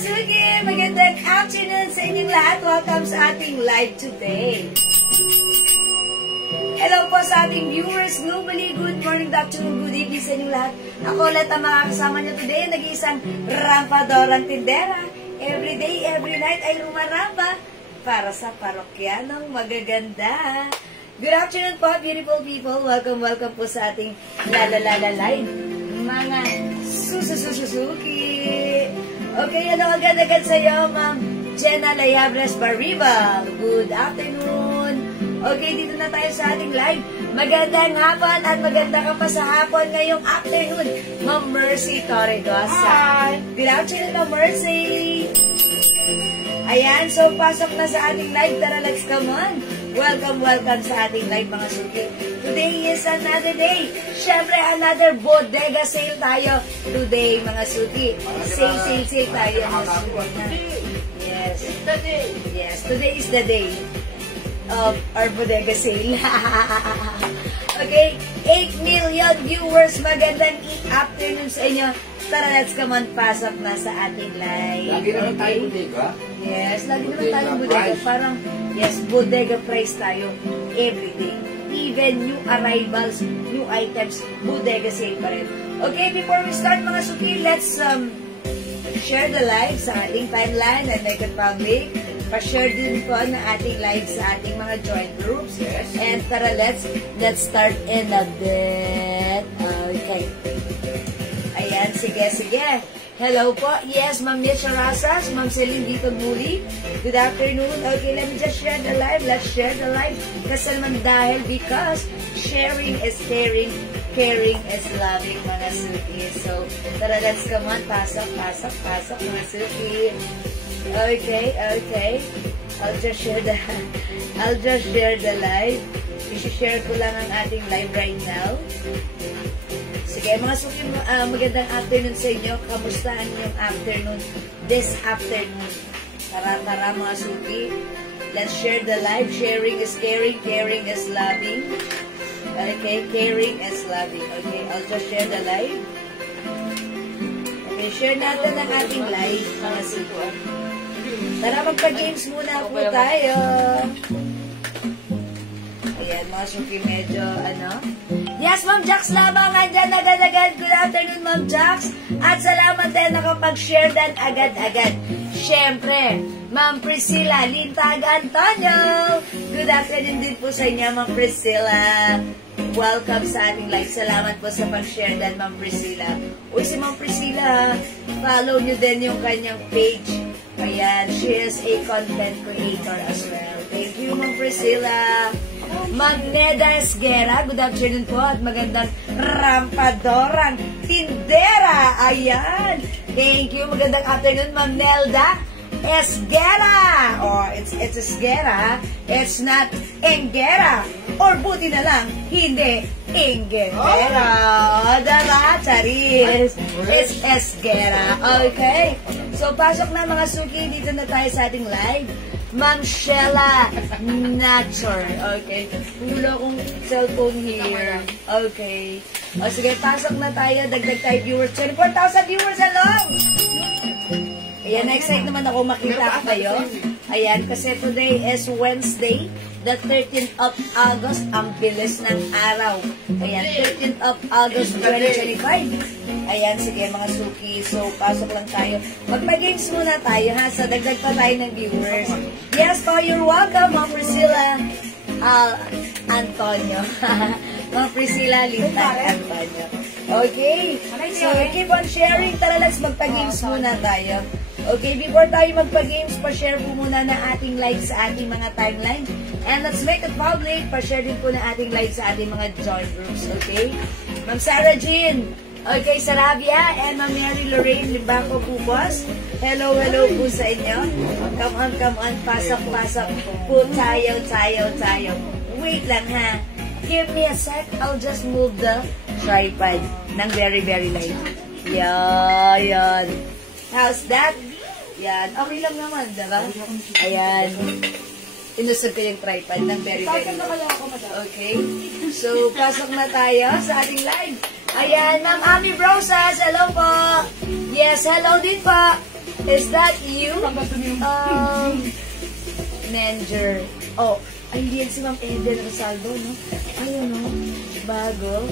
Suki! Magandang afternoon sa inyong lahat. Welcome sa ating live today. Hello po sa ating viewers globally. Good morning, good afternoon, good evening sa inyong lahat. Ako ulit ang makakasama nyo today. Nag-iisang rampadorang tindera. Every day, every night ay rumaramba para sa parokyanong magaganda. Good afternoon po, beautiful people. Welcome, welcome po sa ating lalalala live. Mga susususuki. Okay, ano agad-agad sa'yo, Ma'am Jenna Layabres Barriba. Good afternoon. Okay, dito na tayo sa ating live. Magandang hapon at maganda ka pa sa hapon ngayong afternoon, Ma'am Mercy Torregosa. Hi! Good afternoon, Ma'am Mercy. Ayan, so pasok na sa ating live. Tara, let's come on. Welcome, welcome sa ating live, mga suki. Today is another day. Siyempre, another bodega sale tayo today, mga suki. Sale tayo, mga suki. Yes. Yes, today is the day of our bodega sale. Okay, 8 million viewers. Magandang afternoon sa inyo. Tara, let's come on, pasok na sa ating live. Lagi naman tayo bodega? Yes, lagi naman tayo bodega. Parang, yes, bodega price tayo everyday. Even new arrivals, new items, bodega sale pa rin. Okay, before we start, mga suki, let's share the live sa ating timeline and make it public. Pa-share din po ng ating live sa ating mga joint groups. Yes. And tara, let's start in a bit. Okay. Ayan, sige. Hello po. Yes, Ma'am Nisha Rasas, Ma'am Celine dito muli. Good afternoon. Okay, let me just share the live. Let's share the live. Kasi naman dahil because sharing is caring, caring is loving, mga suki. So, tara, let's come on. Pasok, mga suki. Okay. I'll just share the live. I-share ko lang ang ating live right now. Sige, mga suki, magandang afternoon sa inyo. Kamusta ang inyong afternoon? This afternoon. Tara, mga suki. Let's share the live. Sharing is caring, caring is loving. Okay, caring is loving. Okay, I'll just share the live. Okay, share natin ang ating live, mga suki. Tara, magpa-games muna po tayo. Ayan, mga suki, medyo, Yes, Ma'am Jax Labang, andyan agad-agad. Good afternoon, Ma'am Jax. At salamat din nakapag-share din agad-agad. Siyempre, Ma'am Priscilla Lintag Antonio. Good afternoon din po sa inyo, Ma'am Priscilla. Welcome sa ating live. Salamat po sa pag-share din, Ma'am Priscilla. Uy, si Ma'am Priscilla, follow nyo din yung kanyang page. Ayan, she is a content creator as well. Thank you, Ma'am Priscilla. Magneda Esguera, good afternoon po at magandang rampadorang tindera. Ayan. Thank you. Magandang afternoon, Ma'am Nelda Esguera. Oh, it's Esguera. It's not Engera. Or buti na lang, hindi Engera. Dara, charis. It's Esguera. Okay. So, pasok na mga suki. Dito na tayo sa ating live. Ma'am Shella Nature. Okay. Wala akong cellphone here. Okay. O sige, pasok na tayo. Dagdag tayo viewers. 24,000 viewers. Hello! Ayan, na-excite naman ako makita kayo. Ayan, kasi today is Wednesday, the 13th of August. Ang bilis ng araw. Ayan, 13th of August 2025. Ayan, sige mga suki. So, pasok lang tayo. Magpa-games muna tayo, ha? So, dagdag pa tayo ng viewers. Yes po, you're welcome, Ma'am Priscilla Antonio. Ma'am Priscilla Lintag Antonio. Okay. So, keep on sharing. Tara, let's magpa-games muna tayo. Okay, before tayo magpa-games, pa-share po muna na ating live sa ating mga timeline. And let's make it public. Pa-share din po na ating live sa ating mga joint groups. Okay? Ma'am Sarah Jean. Okay, Sarabia and Ma'am Mary Lorraine Limbaco Pupos. Hello po sa inyo. Come on, pasok po tayo. Wait lang, ha. Give me a sec. I'll just move the tripod ng very light. Yan. How's that? Yan. Okay lang naman, diba? Ayan. Inusog ko yung tripod ng very light. Okay. So, pasok na tayo sa ating live. Ayan, Ma'am Ami Brosas, hello po. Yes, hello din po. Is that you? Nanger. Oh, ay, hindi yan si Ma'am Eden Rosaldo, no? Ayun, no? Bago.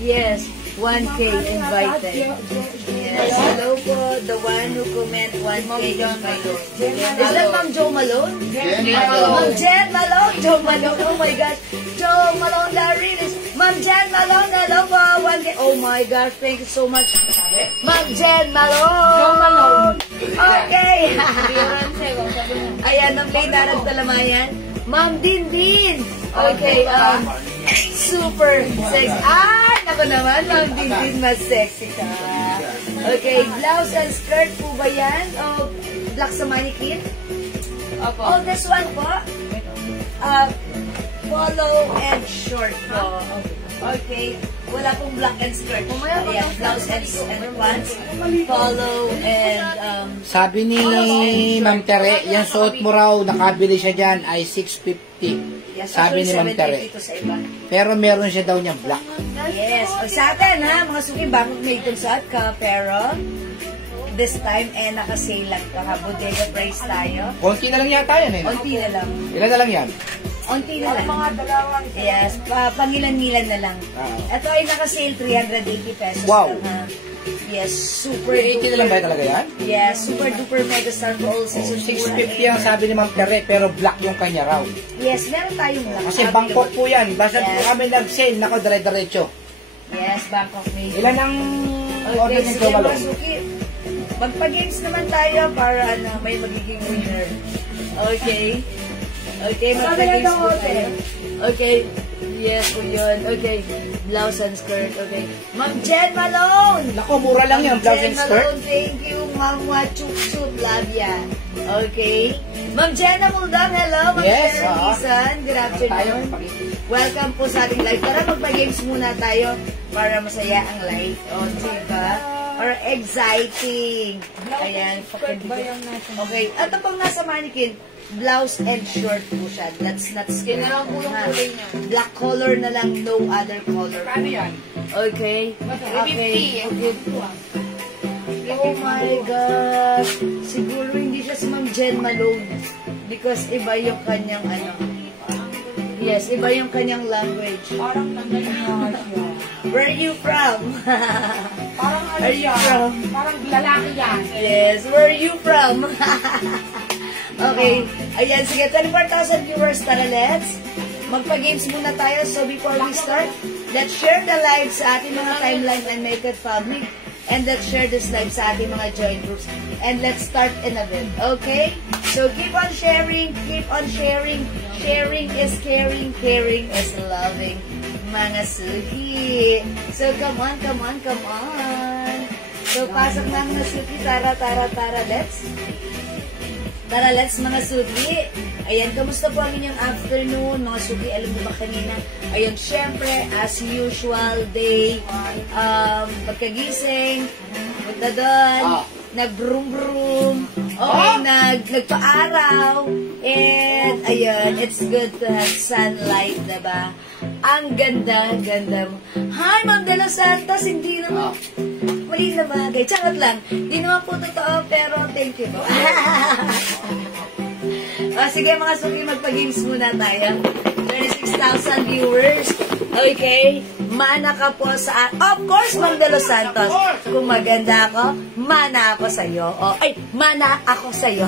Yes, 1K invited. Yes, hello po, the one who comment 1K invited. Is that Ma'am Jo Malone? Ma'am Jen Malone? Jo Malone, oh my gosh. Jo Malone Larry. Ma'am Jen Malone, hello po, 1K. Oh my gosh, thank you so much. Ma'am Jen Malone. Jo Malone. Okay. Ayan, ang play na nagtalamayan. Ma'am Dindin. Okay, super sexy. Ay, naku naman, Ma'am Dindin, mas sexy ka. Okay, blouse and skirt po ba yan? O black sa mannequin? Opo. Oh, this one po? Polo and short po. Okay. Wala pong black and skirt. Ayan, blouse and pants. Polo and... Sabi ni Ma'am Tere, yung suot mo raw, nakabili siya dyan ay 650. Yes, Sabi ni Ma'am Tere. Pero meron siya daw niyang black. Yes. O sa atin ha, mga suki, bakit may itong suot ka? Pero, this time, naka-sale lang ka ha. Bodega price tayo. Konti na lang yata yan eh. Konti na lang. Ilan na lang yan? Onti na lang. Yes, pangilan-ngilan na lang. Ito ay naka-sale 380 pesos wow. lang ha. Yes, super 380 na lang ba talaga yan? Yes, super duper mega star for all season 650 ang sabi ni Ma'am Tere, pero black yung kanya raw. Yes, meron tayong black. Kasi Bangkok po yan. Basta po kami nag-sale, nako dire-diretso. Yes, Bangkok made. Ilan ang order ni Jo Malone? Magpa-games naman tayo para may magiging winner. Okay. Okay, magpa-games po tayo. Okay. Yes po yun. Okay. Blouse and skirt. Okay. Ma'am Jen Malone! Nako, mura lang yung blouse and skirt. Malone, thank you. Mama Chup-Chup. Love ya. Okay. Ma'am Jenna Muldam, hello. Ma'am Yes, Jenna good afternoon. Welcome po sa ating live. Tara, magpa-games muna tayo para masaya ang live. O, diba? Or exciting. Ayan. Okay. Ito pang nasa mannequin. Blouse and short po siya. That's not skin. Black color na lang, no other color. Paano yan? Okay. Okay. Oh my God. Siguro hindi siya si Ma'am Jen Malone. Because iba yung kanyang Yes, iba yung kanyang language. Parang nanday niya siya. Where are you from? Parang Are you from? Parang lalaki yan. Yes, where are you from? Okay. Ayan, sige. 24,000 viewers. Tara, let's magpa-games muna tayo. So, before we start, let's share the live sa ating mga timeline and make it public. And let's share this live sa ating mga join groups. And let's start in a bit. Okay? So, keep on sharing. Keep on sharing. Sharing is caring. Caring is loving. Mga suki. So, come on, come on, come on. So, pasok na mga suki. Tara, tara, tara. Tara, let's mga suki. Ayan, kamusta po ang inyong afternoon, mga suki? Alam mo ba kanina? Ayan, syempre, as usual, day, pagkagising, punta doon, nag-broom-broom, okay, nagpa-araw, and, ayan, it's good to have sunlight, diba? Ang ganda mo. Hi, Ma'am De Los Santos, hindi naman, mali na bagay. Charot lang. Hindi naman po totoo, pero thank you po. Sige mga suki, magpa-games muna tayo. 36,000 viewers. Okay. Mana ka po sa... Of course, Ma'am De Los Santos. Kung maganda ako, mana ako sa'yo. Mana ako sa'yo.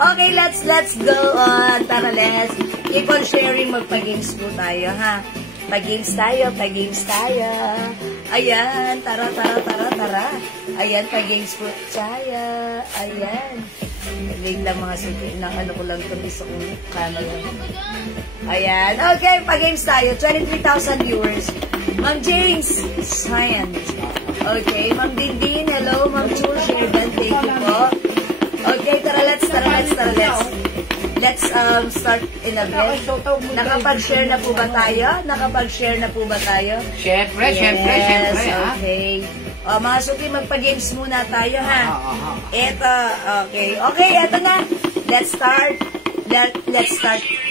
Okay, let's go on. Tara, let's keep on sharing. Magpa-games po tayo, ha? Pag-games tayo, pag-games tayo. Ayan, tara. Ayan, pag-games po tayo. Ayan. Wait lang mga suki. Ko lang itong isa kong camera. Ayan. Okay, pag-games tayo. 23,000 viewers. Ma'am James, science. Okay, Ma'am Dindin, hello. Ma'am Chul, Sherdan, thank you po. Okay, tara, let's. Let's start in a bit. Nakapag-share na po ba tayo? Syempre. Okay. Mga suki, magpa-games muna tayo, ha? Eto, okay. Okay, eto na. Let's start.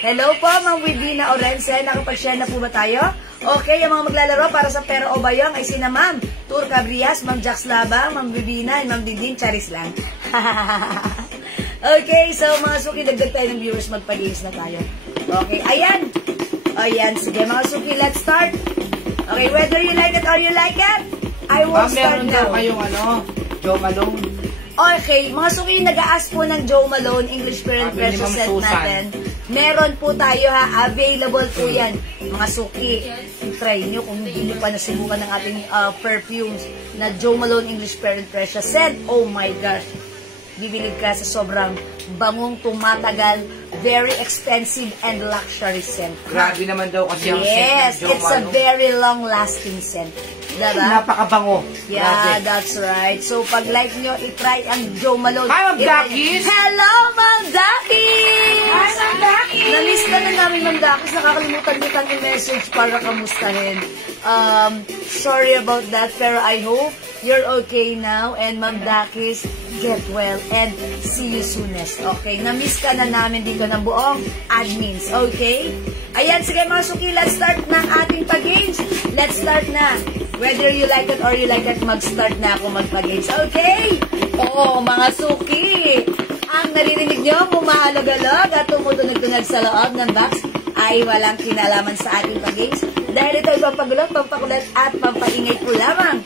Hello po, Ma'am Widina Orense. Nakapag-share na po ba tayo? Okay, yung mga maglalaro para sa Pero o Bayong ay sina Ma'am Tur Cabrias, Ma'am Jax Labang, Ma'am Bibina, Ma'am Dinding, charis lang. Okay, so mga suki, dagdag tayo ng viewers, magpag-games na tayo. Okay, ayan. Ayan, sige mga suki, let's start. Okay, whether you like it or you like it, I will start Meron now. daw kayong Joe Malone. Okay, mga suki, nag-a-ask po ng Joe Malone English Parent Sabi ni Precious Ma'am set Susan. natin. Meron po tayo ha, available po yan. Mga suki, try nyo kung hindi nyo pa nasibukan ng ating perfumes na Joe Malone English Parent Precious set. Oh my gosh, bibilib ka sa sobrang bangong, tumatagal, very expensive and luxury scent. Grabe naman daw kasi ang Yes, scent ng Joe it's a Malone. very long-lasting scent. Diba? Napakabango. Yeah, Grabe. that's right. So, pag like nyo, itry ang Joe Malone. Hi, Ma'am Dakis! Hello, Ma'am Dakis! Hi, Ma'am Dakis! Na-miss ka na namin, Ma'am Dakis. Nakakalimutan nyo kang i-message para kamustahin. Sorry about that, pero I hope you're okay now. And Ma'am Dakis, get well and see you soonest. Okay? Na-miss ka na namin dito ng buong admins. Okay? Ayan, sige mga suki, let's start ng ating pag-games. Let's start na. Whether you like it or you like it, mag-start na ako magpag-games. Okay? Oo, mga suki. Ang naririnig nyo, umahalog-alog at tumutunog-tunog sa loob ng box ay walang kinalaman sa ating pag-games. Dahil ito ay pampagulot, pampakulat at pampaingay po lamang.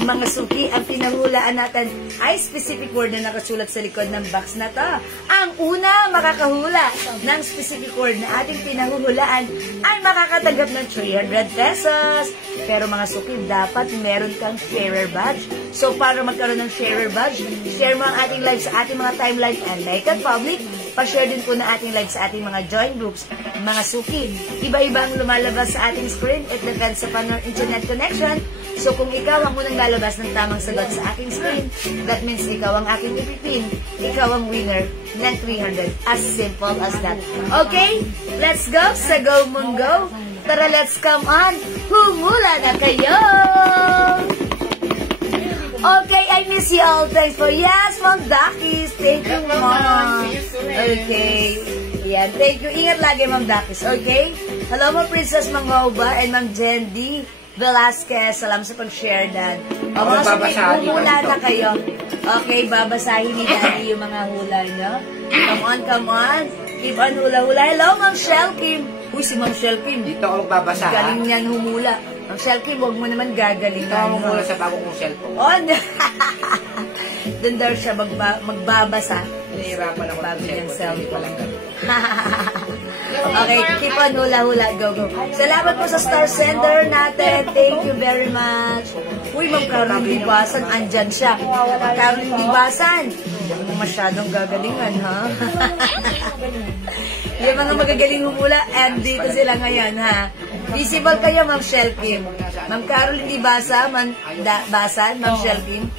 Mga suki, ang pinahulaan natin ay specific word na nakasulat sa likod ng box na to. Ang una makakahula ng specific word na ating pinahuhulaan ay makakatanggap ng 300 pesos. Pero mga suki, dapat meron kang sharer badge. So para magkaroon ng sharer badge, share mo ang ating live sa ating mga timeline and make it public. Pa-share din po na ating live sa ating mga join groups. Mga suki, iba-iba ang lumalabas sa ating screen. It depends upon our internet connection. So kung ikaw ang unang lalabas ng tamang sagot sa aking screen, that means ikaw ang aking ipipin. Ikaw ang winner ng 300. As simple as that. Okay? Let's go sa Go Mungo. Tara, let's come on. Humula na kayo! Okay, I miss you all. Thanks for yes, Ma'am Dakis. Thank you, Ma'am. Okay. Yan, thank you. Ingat lagi, Ma'am Dakis. Okay? Hello, Ma'am Princess Mangoba and Ma'am Jendi Velasquez. Salamat sa pag-share dan. O mga suki, humula na kayo. Okay, babasahin ni Daddy yung mga hula nyo. Come on, come on. Keep on hula-hula. Hello, Ma'am Shell Kim. Uy, si Ma'am Shell Kim. Dito ako magbabasa. Galing niyan humula. Ma'am Shell Kim, huwag mo naman gagalingan. Dito ako mula sa bago kong cellphone. On. Doon daw siya magbabasa. Nahihirapan ako Bago ng niyang cellphone. cellphone. Okay, keep on hula-hula. Go, go. Salamat po sa star sender natin. Thank you very much. Uy, Ma'am Caroline Libasan, andyan siya. Caroline Libasan. Huwag mo masyadong gagalingan, ha? Yung mga magagaling humula, and dito sila ngayon, ha? Visible kayo, Ma'am Shell Kim. Ma'am Caroline Libasa, Basan, Ma'am Shell Kim.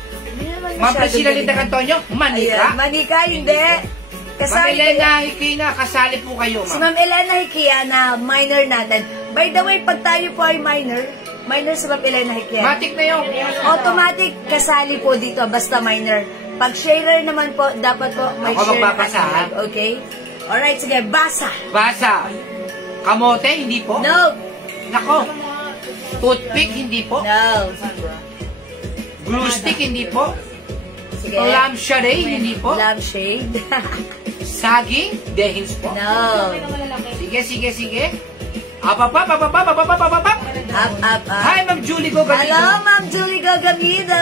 Ma'am Priscilla Linda Cantonio, Manika. Ayan, Manika, hindi. Ma'am Kasali Elena Hikina, kasali po kayo, Si ma'am. Ma'am Elena Hikiana, minor natin. By the way, pag tayo po ay minor si Ma'am Elena Hikiana. Matik na yun. Automatic, kasali po dito, basta minor. Pag sharer naman po, dapat po may Ako share magbabasa, na live, okay? Alright, sige, basa. Basa. Kamote, hindi po. No, Nako. Toothpick, hindi po. no. Glue stick, hindi po. Sige. Lampshade, hindi po. Lampshade. Saging, dehins po. No. Sige, sige, sige. Apapap, apapap, apapap, apapap. Up, up, up. Hi, Ma'am Julie Gogamido. Hello, Ma'am Julie Gogamido.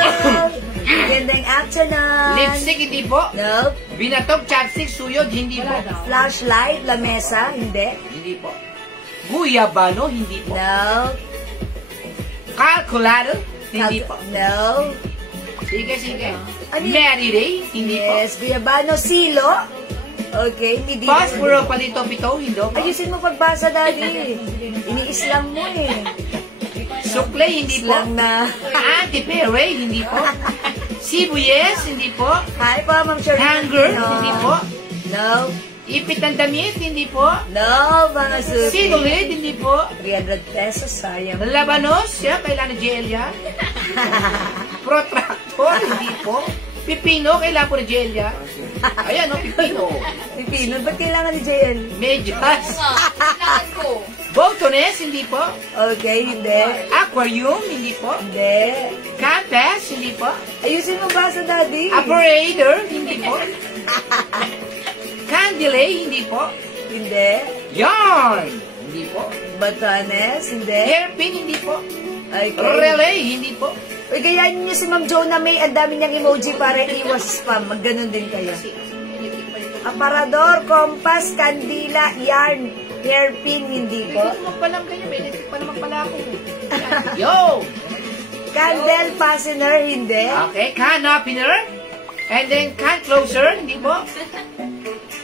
Magandang afternoon. Lipstick, hindi po. No. Binatog, chapstick, suyod, hindi po. Flashlight, lamesa, hindi. Hindi po. Guyabano, hindi po. No. Calculator, hindi po. No. Sige, sige. Ano yun? Mary Ray, hindi po. Yes, Guyabano, Silo. Okay, hindi. Phosphoro, palito, pito, hindi po. Ayusin mo pagbasa, Daddy. Iniislang mo eh. Sukle, hindi po. Islang na. Antipere, hindi po. Sibuyes, hindi po. Hi po, Ma'am Sherry. Hanger, hindi po. No. Ipit ng damit, hindi po. No, mga suki. Sinulid, hindi po. 300 pesos, sayang. Labanos, siya, kailangan ng gel yan. Protractor, hindi po. Pipino, kailangan po ng gel yan. Ayan, no, pipino. Pipino, ba't kailangan ni JL? Medyas. Kailangan ko. Botanist, hindi po. Okay, hindi. Aquarium, hindi po. Hindi. Campus, hindi po. Ayusin mo basa, Daddy. Operator, hindi po. Candile, hindi po. Hindi. Yarn, hindi po. Batanes, hindi. Hairpin, hindi po. Okay. Relay, hindi po. Uy, gayahin niyo si Ma'am Jonah May. Ang dami niyang emoji para iwas spam. Magganon din kayo. Aparador, kompas, kandila, yarn, hairpin, hindi po. Ito pa lang kayo, may electric pa naman pala ako. Yo! Candle, fastener, hindi. Okay, can opener. And then can closer, hindi po.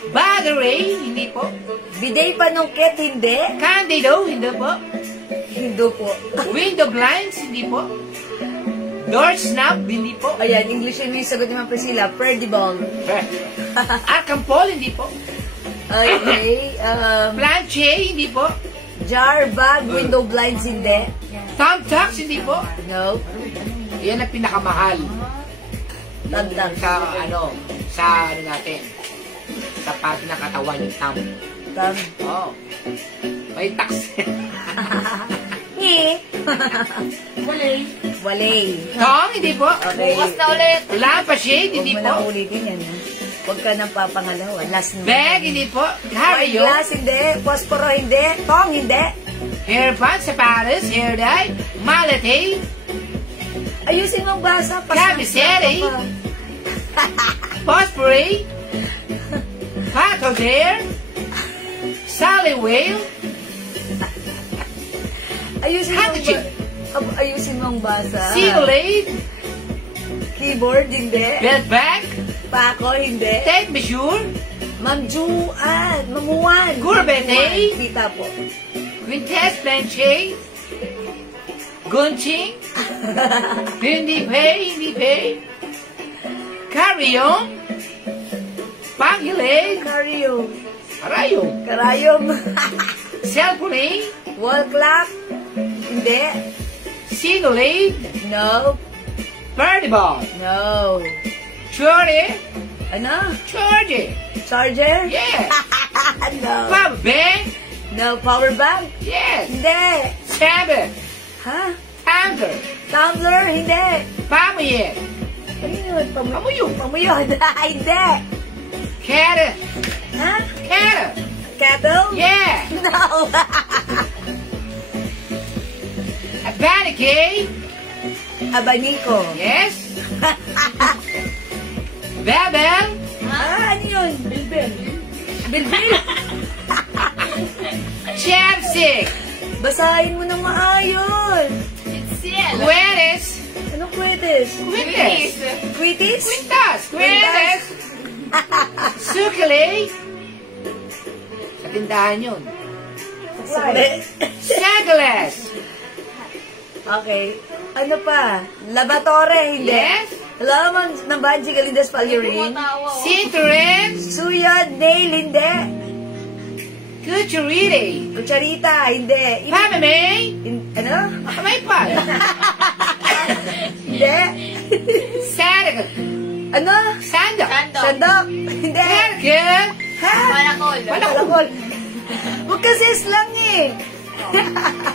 Battery, hindi po. Bidet panungkit, hindi. Candido, hindi po. Hindi po. Window blinds, hindi po. Door snap, hindi po. Ayan, English yun yung sagot ni Ma'am Priscilla. Perdibong. Arcampol, hindi po. Okay. Planche, hindi po. Jar, bag, window blinds, hindi. Thumbtacks, hindi po. No. Yan ang pinakamahal. Tandang. Sa ano natin. Sa parte ng katawan, yung thumb. Tam. Oh. May tax. Ngi. Walay. Walay. Tong, hindi po. Okay. Bukas na ulit. Lampashade, Huwag hindi mo po. na ulitin yan. Ha? Huwag ka nang papangalawa. Last na. Bag, hindi po. Carrier. Glass, hindi. Posporo, hindi. Tong, hindi. Hairband, sapatos, hair dye, malate, Ayusin mong basa. Camisere. Potpourri, Pato Dare, Sally Whale, handkerchief, Ayusin mong basa. Sealade, Keyboard, hindi. belt bag, Pako, hindi. tape measure, Mamjuan. Mamuan. Courbette. Kita po. Quintess planche, gunting, hindi pay, carry-on, panghilig, Karayom. arayong, Karayom. cellphone, Wall clock. Hindi. sinulade, No. party ball, No. charge, Ano? charge, Charger? yeah, No. power bank, No. Power bank? yes, Hindi. tablet, Ha? tumbler, Tumbler? Hindi. pamuyin, Ano yun? pamuyong, Pamuyod? Hindi. carrot, Ha? carrot, Kettle? yeah, No. a barricade, Abanico. yes, barbell, Ah, ano yun? Bilbil. Bilbil. chapstick, Basahin mo na maayos. Queres, Anong kwetes? Quintes, Kwitis? Quintas, Queres, Sukali, sa tindahan yun, Sukli. Saglas, Okay. Ano pa? Labatore, hindi. yes, Hello, ng Banji Galindas Palurin. Citroen, Suyod, nail, hindi. Cucurite, Kucharita, hindi. Pamame, Ano? may pa, Hindi. Sadag, Ano? Sandok, Sandok, hindi. Herkel, Ha? Panakol. Palakol. Huwag kasi slang eh.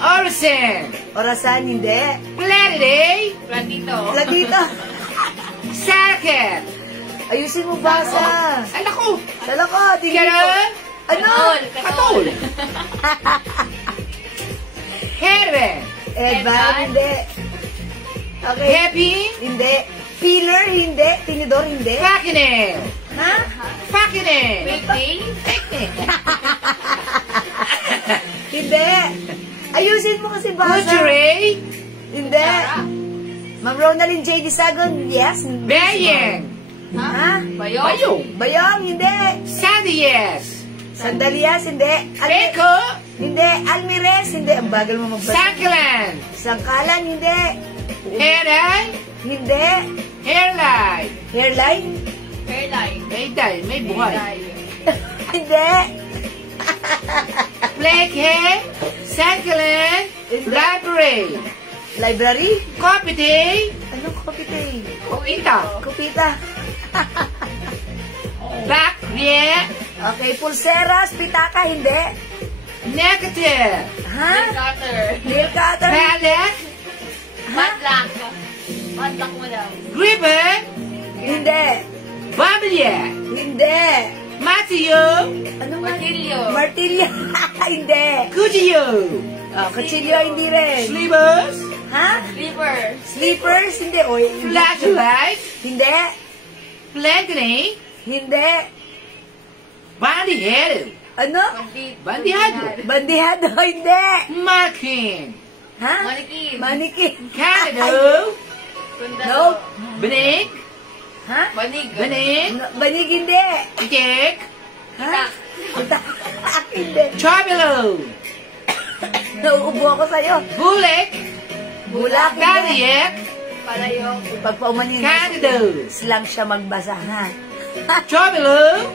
Orson, Orasan, hindi. Platiday, Platito. Ladito. Circuit, Ayusin mo basa. ay naku, Talako, tingin mo. Ganon, Ano? Katol, Herbe, Edban, hindi. Okay. Happy, Hindi. Peeler, hindi. Tinidor, hindi. Fakinel, Ha? Fakinel, Hindi. Ayusin mo kasi basa. Couture, Hindi. Ma'am Ronaldin J. Disagon, yes. Bayeng, Ha? Bayo. Bayong, Bayong, hindi. Sandiyes, Sandalias, hindi. Beko, Hindi. Almires, hindi. Ang bagal mo magbasa. Saklan, Sangkalan, hindi. Heray, Hindi. Hairline, Hairline? Hairline. may buhay, Hindi. Blackhead, Saklan, Library, Library? Kopite, Anong kopite? Kupita, Kupita. Backrear, Okay, pulseras, pitaka, hindi. Negative. Ha? Cutter. Nail cutter? Palette. Matlock. Matlock mo daw. Ribbon. Hindi. Bobbier. Hindi. Matthew. Anong Martilyo. Martilyo. Hindi. Cuchillo. Kutsilyo, hindi rin. Sleepers. Ha? Slipper. Sleepers? Hindi. Oy, Flashlight. hindi. Blanketing. Hindi. Bandihero. Ano? Bandihado. Bandihado? Hindi. Marking. Ha? Manikin. Manikin. Candle. Nope. Banig. Ha? Banig. Banig. Banig hindi. Cake. Ha? Hindi. Charbelo. Nauubo ako sa'yo. Bullock. Bulak hindi. Galiek. Palayong. Pag paumanin, Candle. lang siya magbasa, ha? Charbelo.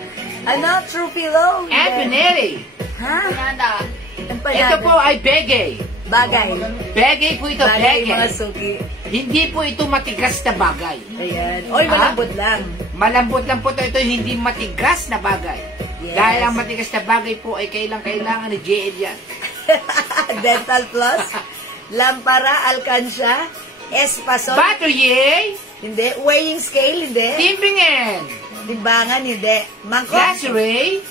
Ano? True pillow? And Panetti. Ha? Nanda. Ang Ito po ay begay. Bagay. Begay po ito, Bagay, begay. mga suki. Hindi po ito matigas na bagay. Ayan. Oy, malambot lang. Malambot lang po ito, hindi matigas na bagay. Yes. Dahil ang matigas na bagay po ay kailangan ni JL yan. Dental Plus. Lampara, alkansya. Espasol. Battery, Hindi. Weighing scale, hindi. timbingen, Timbangan, hindi. Mangkok. glasery,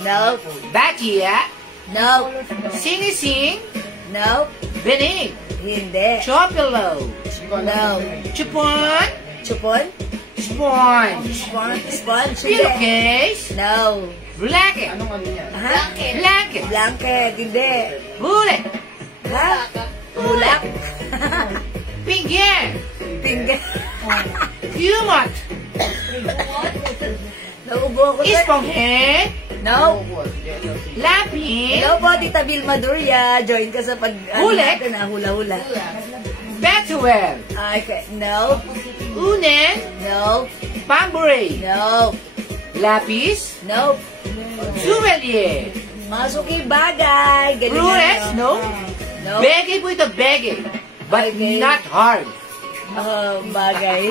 No. bakia, No. singising, No. benig, Hindi. chopelo, No. chupon, Chupon? sponge, Sponge? Hindi. pillowcase, No. blanket, Ha? blanket, Blanket? Hindi. bullet, Ha? Bulak? pinggan, Finger? humot, Nauubo ako sa'yo. esponhead, No. lapin, Hello po, Tita Vilma Duria. Join ka sa pag... Hulik. Hula-hula. betwell, Okay. No. unen, No. pamburay, No. lapis, No. souvenir, Masuki bagay. Galing Rulets, ano. no? No. Begay po ito, begay. But Okay. not hard. Bagay.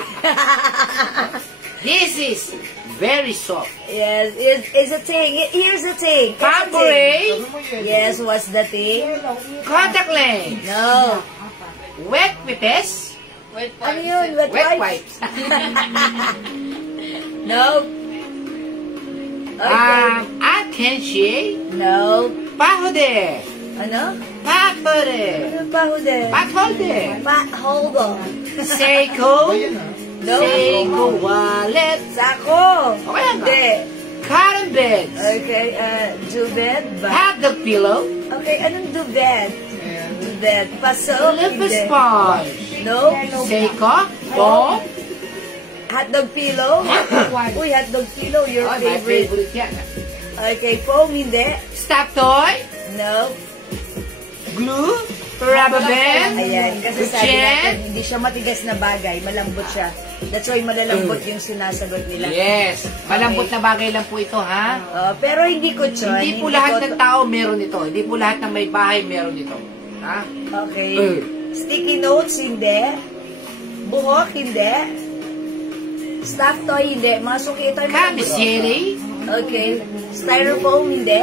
This is very soft. Yes, is a thing. Here's the thing. It's a Pamburay, thing. Yes, what's the thing? contact lens, No. wet pipes, Wet Ano yun? Wet wet wipes? wipes, No. Okay. atenshi, No. pahude, Ano? pahude, Ano pa ho din? pahude, Hold on. Seiko, No. Seiko wallet, Sako. Okay lang ba? Hindi. cotton beds, Okay, duvet ba? hotdog pillow, Okay, anong duvet? Duvet. Paso? lip Hindi. sponge, No. Seiko, foam, Hotdog pillow? Uy, hotdog pillow, your oh, my favorite. favorite yan. Okay, foam, hindi. Stop toy, No. glue, rubber band, Ayan, kasi sabi Kuchen. natin, hindi siya matigas na bagay, malambot siya. That's why malalambot yung sinasagot nila. Yes, malambot na bagay lang po ito, ha? Pero hindi ko siya. Hindi po lahat ng tao meron ito. Hindi po lahat ng may bahay meron ito. Ha? Okay. Sticky notes, hindi. Buhok, hindi. Stuffed toy, hindi. Masuki ito. Camiseri, Okay. Styrofoam, hindi.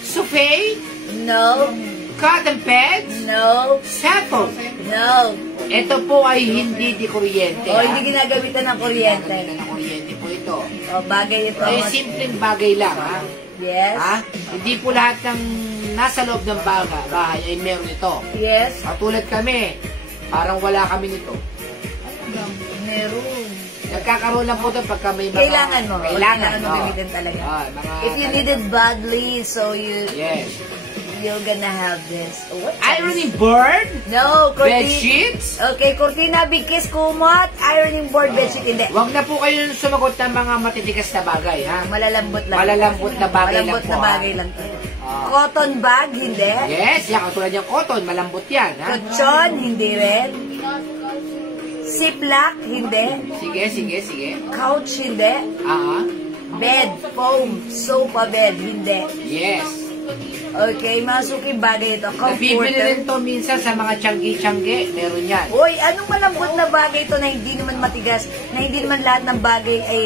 souffle, No. cotton pads, No. cellphone. No. Ito po ay hindi di kuryente. O, hindi ginagamitan ng kuryente. Hindi ng kuryente po ito. O, bagay ito. Ay, simpleng bagay lang, ha? Yes. Ha? Hindi po lahat ng nasa loob ng bahay ay meron ito. Yes. Katulad kami, parang wala kami nito. Meron. Nagkakaroon lang po ito pagka may mga... Kailangan mo. Kailangan mo oh. gamitin talaga. Mga, If you need it badly, so Yes. you're gonna have this. What? Ironing board, No, bed cortina. sheets. Okay, cortina, bigkis, kumot, ironing board, bedsheet, hindi. Huwag na po kayo sumagot ng mga matitigas na bagay, ha? Malalambot lang. Malalambot na bagay Malambot lang na po, bagay ha? lang to. Ah. Cotton bag, hindi. Yes, yan, katulad yung cotton, malambot yan, ha? Kutsyon, hindi rin. Ziplock, hindi. Sige. Couch, hindi. Bed, foam, sofa bed, hindi. Yes. Okay, masuking bagay ito. Nabibili rin Comforter. to minsan sa mga tiyanggi-tiyanggi, meron yan. Uy, anong malambot na bagay ito na hindi naman matigas, na hindi naman lahat ng bagay ay,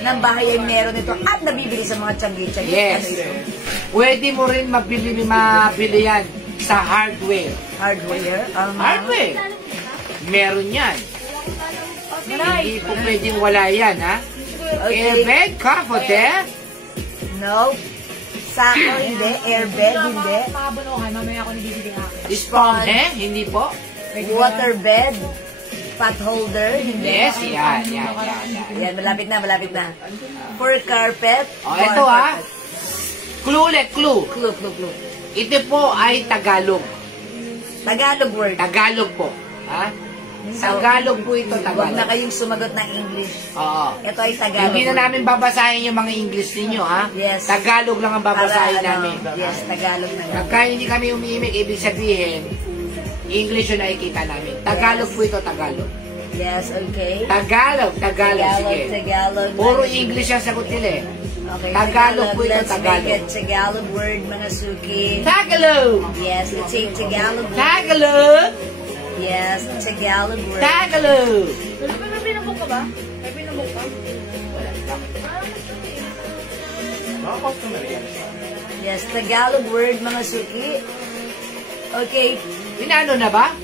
ng bahay ay meron ito at nabibili sa mga tiyanggi-tiyanggi. Yes. Ano ito? Pwede mo rin mabili yan sa hardware. Hardware? Hardware. Meron yan. Hindi po pwedeng wala yan, ha? Okay. Airbag, kapote. No. Sako, hindi. Airbag, hindi. Mga bunuhan, mamaya ako nabibili akin. Spawn, hindi po. Waterbed. Pot holder, hindi. Yes, yan. Yan, malapit na. Fur carpet. O, ito ha. Clue ulit, clue. Clue. Ito po ay Tagalog. Tagalog word. Tagalog po. Ha? Tagalog po ito, Huwag Tagalog. na kayong sumagot ng English. Oo. Ito ay Tagalog. Hindi na namin babasahin yung mga English ninyo, ha? Yes. Tagalog lang ang babasahin namin. Yes, Tagalog na lang. Pagka hindi kami umiimik, ibig sabihin, English yung nakikita namin. Tagalog po ito, Tagalog. Yes, okay. Tagalog, sige. Tagalog. Puro English ang sagot nila eh. Okay, Tagalog po ito, Let's Tagalog. make it Tagalog word, mga suki. Tagalog! Yes, let's say Tagalog word. Tagalog! Yes, Tagalog word. Tagalog! May pinabok ka ba? May pinabok ka? Yes, Tagalog word, mga suki. Okay, Inano na ba?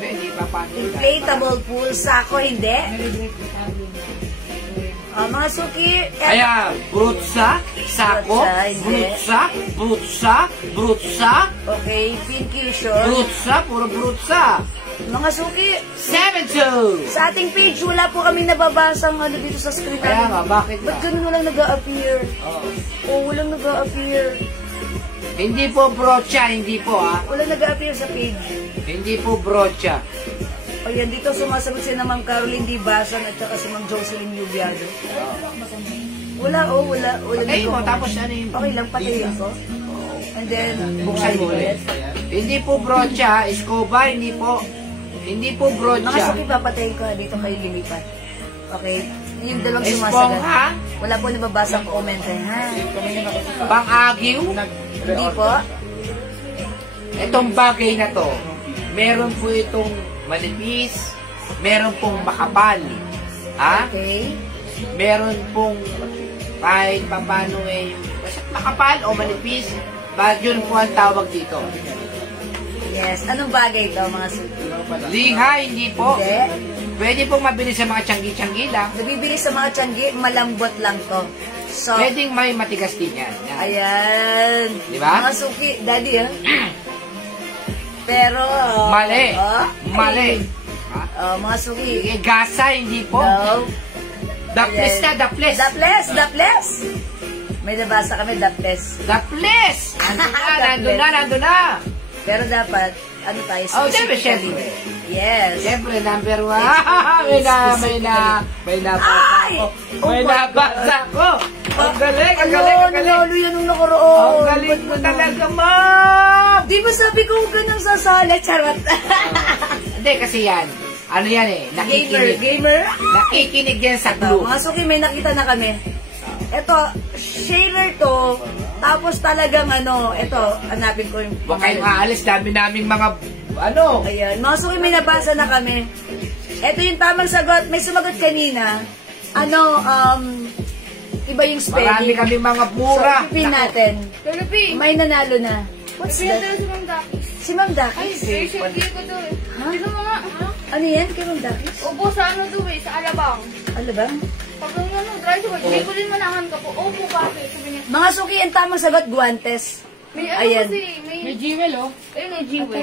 Hindi pa paano. inflatable pool, sako, hindi. Mga suki, Kaya, brutsa, sako, brutsa, okay, pinky short. brutsa, puro brutsa. Mga suki, 7-2! sa ating page, wala po kami nababasang ano dito sa screen. Kaya nga, bakit Ba't ba? ganun walang nag-a-appear? Oo. Walang nag-a-appear. Hindi po brocha, hindi po ha. Walang nag-a-appear sa page. Hindi po brocha. Ayan, dito sumasagot si na Ma'am Caroline Di Basan at saka si Ma'am Jocelyn Yubiado. Wala. Patayin mo, tapos ano yung... Okay lang, patayin ko. And then, Buksan mo ulit. Hindi po brocha, escoba, hindi po brocha. Mga suki, papatayin ko dito kayo lilipat. Okay? Yung dalawang Espong, sumasagot. ha? Wala po nababasang comment eh, ha? Pang-agiw. Hindi po. Itong bagay na to, meron po itong manipis, meron pong makapal. Ha? Okay. Meron pong kahit paano eh, basta makapal o manipis, yun po ang tawag dito. Yes. Anong bagay ito, mga suki? Liha, hindi po. Hindi. Pwede pong mabili sa mga tiyanggi-tiyanggi lang. Nabibili sa mga tiyanggi, malambot lang to. So, Pwedeng may matigas din yan. Yan. ayan. Di ba? Mga suki, daddy, ha? Pero, Mali. Mali. mga suki. Sige, gasa, hindi po. No. Daples na, daples. Daples. May nabasa kami, daples. Daples! Nandun na. Pero dapat, ano tayo, Oh, siyempre, specifically. siyempre. Yes. Siyempre, number 1. May nabasa Ay! ko. Oh May my nabasa ko. Ang galing, ang Ano, galing, ang galing. nanalo yan nung nakoroon. Ang galing mo talaga, ma'am! Di ba sabi ko huwag ka nang sasali? Charot. Hindi, kasi yan. Ano yan eh, Gamer. Nakikinig yan sa clue. Mga suki, may nakita na kami. Ito, shaler to. Tapos talagang ito, hanapin ko yung Huwag kayong aalis, dami naming mga, Ayan, mga suki, may nabasa na kami. Ito yung tamang sagot. May sumagot kanina. Iba yung spelling. marami kaming mga pura. So, ipin natin. Philippine! May nanalo na. What's that? Pinadala si Ma'am Dakis. Si Ma'am Ay, Dakis. hindi ko to eh. Sino mga, Ano yan kay Ma'am Dakis? Opo, sa ano to eh, sa Alabang. Ano ba? Pag ang dry to, hindi ko din manahan ka po. Opo, bakit? Sabi niya, Mga suki, ang tamang sagot, guantes. may ano Ayan. kasi, may jewel, oh. ayun, may jewel.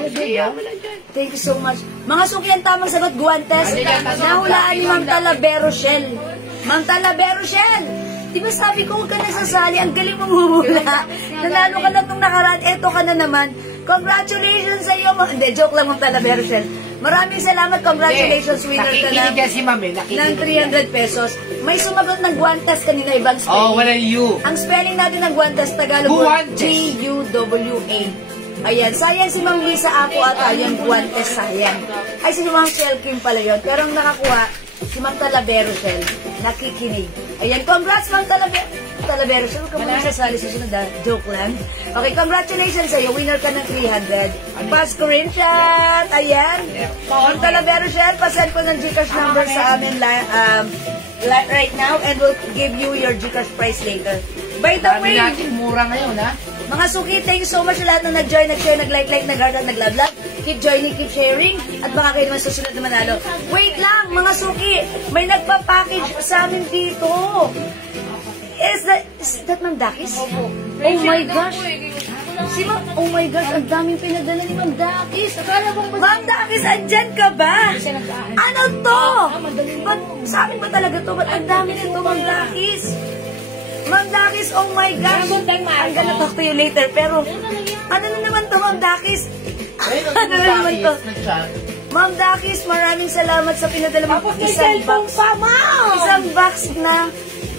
Thank you so much. Mga suki, ang tamang sagot, guantes. Nahulaan ni Ma'am Talavero Shell. Ma'am Talavero Shell! Di ba sabi ko, huwag ka nasasali. Ang galing mong humula. Nanalo ka lang nung nakaraan. Eto ka na naman. Congratulations sa iyo. Hindi, joke lang Ma'am Talavero Shell. Maraming salamat. Congratulations, winner ka na. Nakikinig yan si ma'am eh. Ng 300 pesos. May sumagot ng guantes kanina, ibang spelling. Oh, wala you. Ang spelling natin ng guantes, Tagalog, Guantes. G-U-W-A. Ayan, sayang si Ma'am Lisa Apo ata, yung guantes, sayang. Ay, si Ma'am Shell Kim pala yun. Pero ang nakakuha, si Ma'am Talavero Shell, nakikinig. Ayan, congrats Ma'am Talavero Shell. Huwag ka muna sasali sa sunod, joke lang. Okay, congratulations sa'yo. Winner ka ng 300. Pass screenshot. Ayan. Ma'am Talavero Shell, pasend ko ng Gcash number sa amin right now and we'll give you your Gcash price later. By the Sabi way, natin, mura ngayon, ha? mga suki, thank you so much sa lahat na nag-join, nag-share, nag-like, nag-heart, nag-love. Keep joining, keep sharing. At baka kayo naman susunod na manalo. Wait lang, mga suki. May nagpa-package sa amin dito. Is that Ma'am Dakis? Oh my gosh. Oh my gosh, ang daming pinadala ni Ma'am Dakis. Ma'am Dakis, andyan ka ba? Ano to? Ba't, sa amin ba talaga to? Ba't ang dami nito, Ma'am Dakis? Ma'am Dakis, oh my gosh. I'm gonna talk to you later. Pero, ano na naman to, Ma'am Dakis? Ano na naman to? Ma'am Dakis, maraming salamat sa pinadala mo. Isang box. Isang box na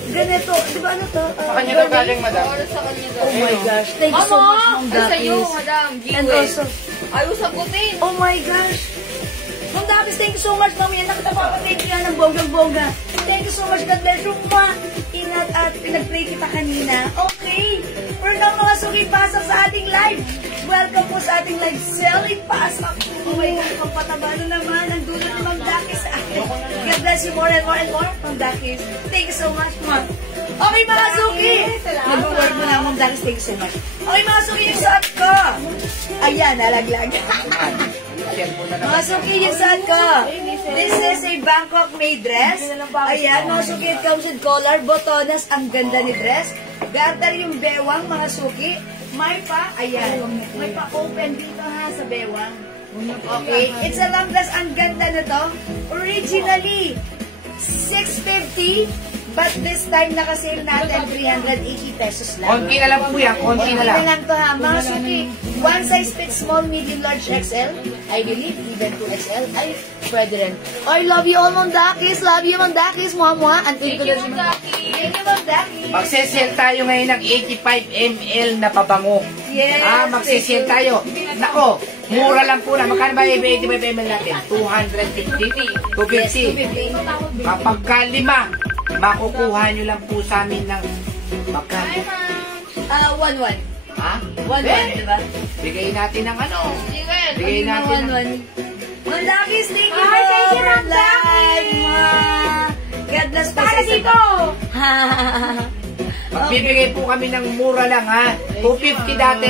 ganito. Di ba ano to? Sa kanya na galing, madam. Oh my gosh. Thank you so much, Ma'am Ay, sa'yo, Dakis. madam. And also, Ayaw sagutin. oh my gosh. Ma'am Dakis, thank you so much, Ma'am. Yan, nakatapapatid ka ng bonggang-bongga. Thank you so much, God bless you, Ma. Ingat at pinag-pray kita kanina. Okay. For now, mga suki, pasok sa ating live. Welcome po sa ating live selling pasok. Oh my God, pampataba na naman ang dulo ni Ma'am Dakis sa akin. God bless you more and more and more, Ma'am Dakis. Thank you so much, Ma'am. Okay, mga suki. Nag-work mo na, Ma'am Dakis. Thank you so much. Okay, mga suki, yung suot ko. Ayan, nalaglag. Mga suki, yung suot ko. This is a Bangkok-made dress. Ayan, mga suki, it comes with collar, botonas, ang ganda ni dress. Garter yung bewang, mga suki. May pa, ayan, may pa open dito ha, sa bewang. Okay, it's a long dress, ang ganda na to. Originally, $650, but this time nakasale natin 380 pesos lang. Konti na lang po yan, konti na lang. Konti na lang to ha, mga suki. One size fits small, medium, large, XL. I believe, even 2XL. Ay, pwede rin. I love you all, Ma'am Dakis. Love you, Ma'am Dakis. Muha-muha. Thank you, Ma'am Dakis. Thank you, Ma'am Dakis. Magsisale tayo ngayon ng 85 ml na pabango. Yes. Magsisale tayo. Nako, mura lang po na. Magkano ba yung 85 ml natin? 250? 250. Kapag ka 5, makukuha nyo lang po sa amin ng magkano? 1-1. Ha? 1-1, diba? Bigay natin ng ano? Chicken. Bigay natin ng... 1-1. Ma'am Dakis, thank you. Ay, thank you, Ma'am Dakis. God bless po. Para dito. Magbibigay po kami ng mura lang, ha? 250 dati.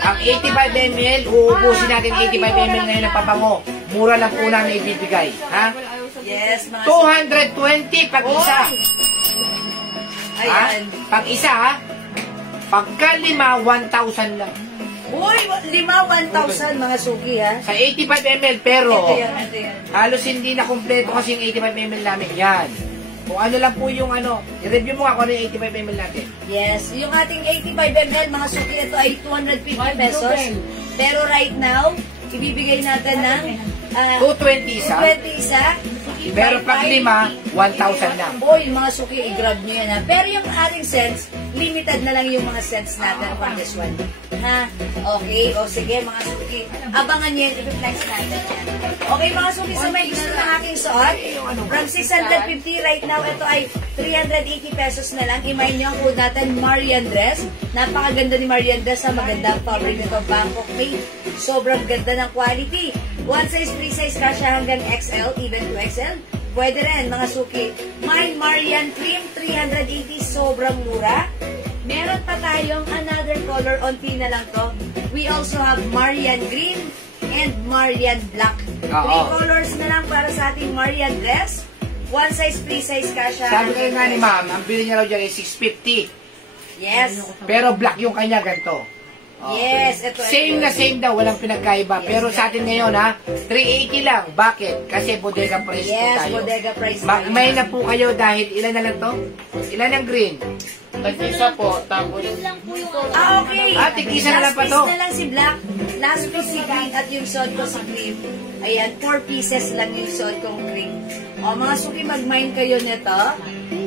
Ang 85 ml, uubusin natin 85 ml ngayon ng pabango. Mura lang po namin ibibigay, ha? Yes, mga 220 pag isa. Ha? Ayan. Pag isa, ha? Pagka 5, 1,000 lang. Uy, 1,000 mga suki, ha? Sa 85 ml, pero Ito yan. halos hindi na kumpleto kasi yung 85 ml namin. Yan. Kung ano lang po yung ano, i-review mo nga kung ano yung 85 ml natin. Yes, yung ating 85 ml, mga suki, ito ay 250 pesos. Pero right now, ibibigay natin ng 220 isa. 220 isa. Pero pag 5, 1,000 lang. Uy, mga suki, i-grab nyo yan, ha? Pero yung ating cents, limited na lang yung mga cents natin for this one. Ha? Okay, o sige, mga suki. Abangan nyo yan, i-flex natin yan. Okay, mga suki, so may gusto ng aking suot. From 650 right now, ito ay 380 pesos na lang. Imayin nyo ang code natin, Marian Dress. Napakaganda ni Marian Dress, ha? Magandang fabric nito, Bangkok made. Sobrang ganda ng quality. One size, free size, kasya hanggang XL, even 2XL. Pwede rin, mga suki. My Marian Cream, 380, sobrang mura. Meron pa tayong another color, onti na lang to. We also have Marian Green and Marian Black. 3 colors na lang para sa ating Marian dress. One size, free size, kasha. Sabi kayo nga ni ma'am, ang bili niya raw dyan ay 650. Yes. Pero black yung kanya, ganito. Yes, ito. Same na same daw, walang pinagkaiba. Pero sa atin ngayon, ha, 380 lang. Bakit? Kasi bodega price po Yes, tayo. bodega price. Magmay na po kayo dahil ilan na lang to? Ilan ang green? Tag-isa po, tapos Okay. Tig-isa na lang pa to. Last piece na lang si Black. Last piece si Green at yung sod ko si Cream. Ayan, 4 pieces lang yung sod kong Cream. O, mga suki, mag-mine kayo nito.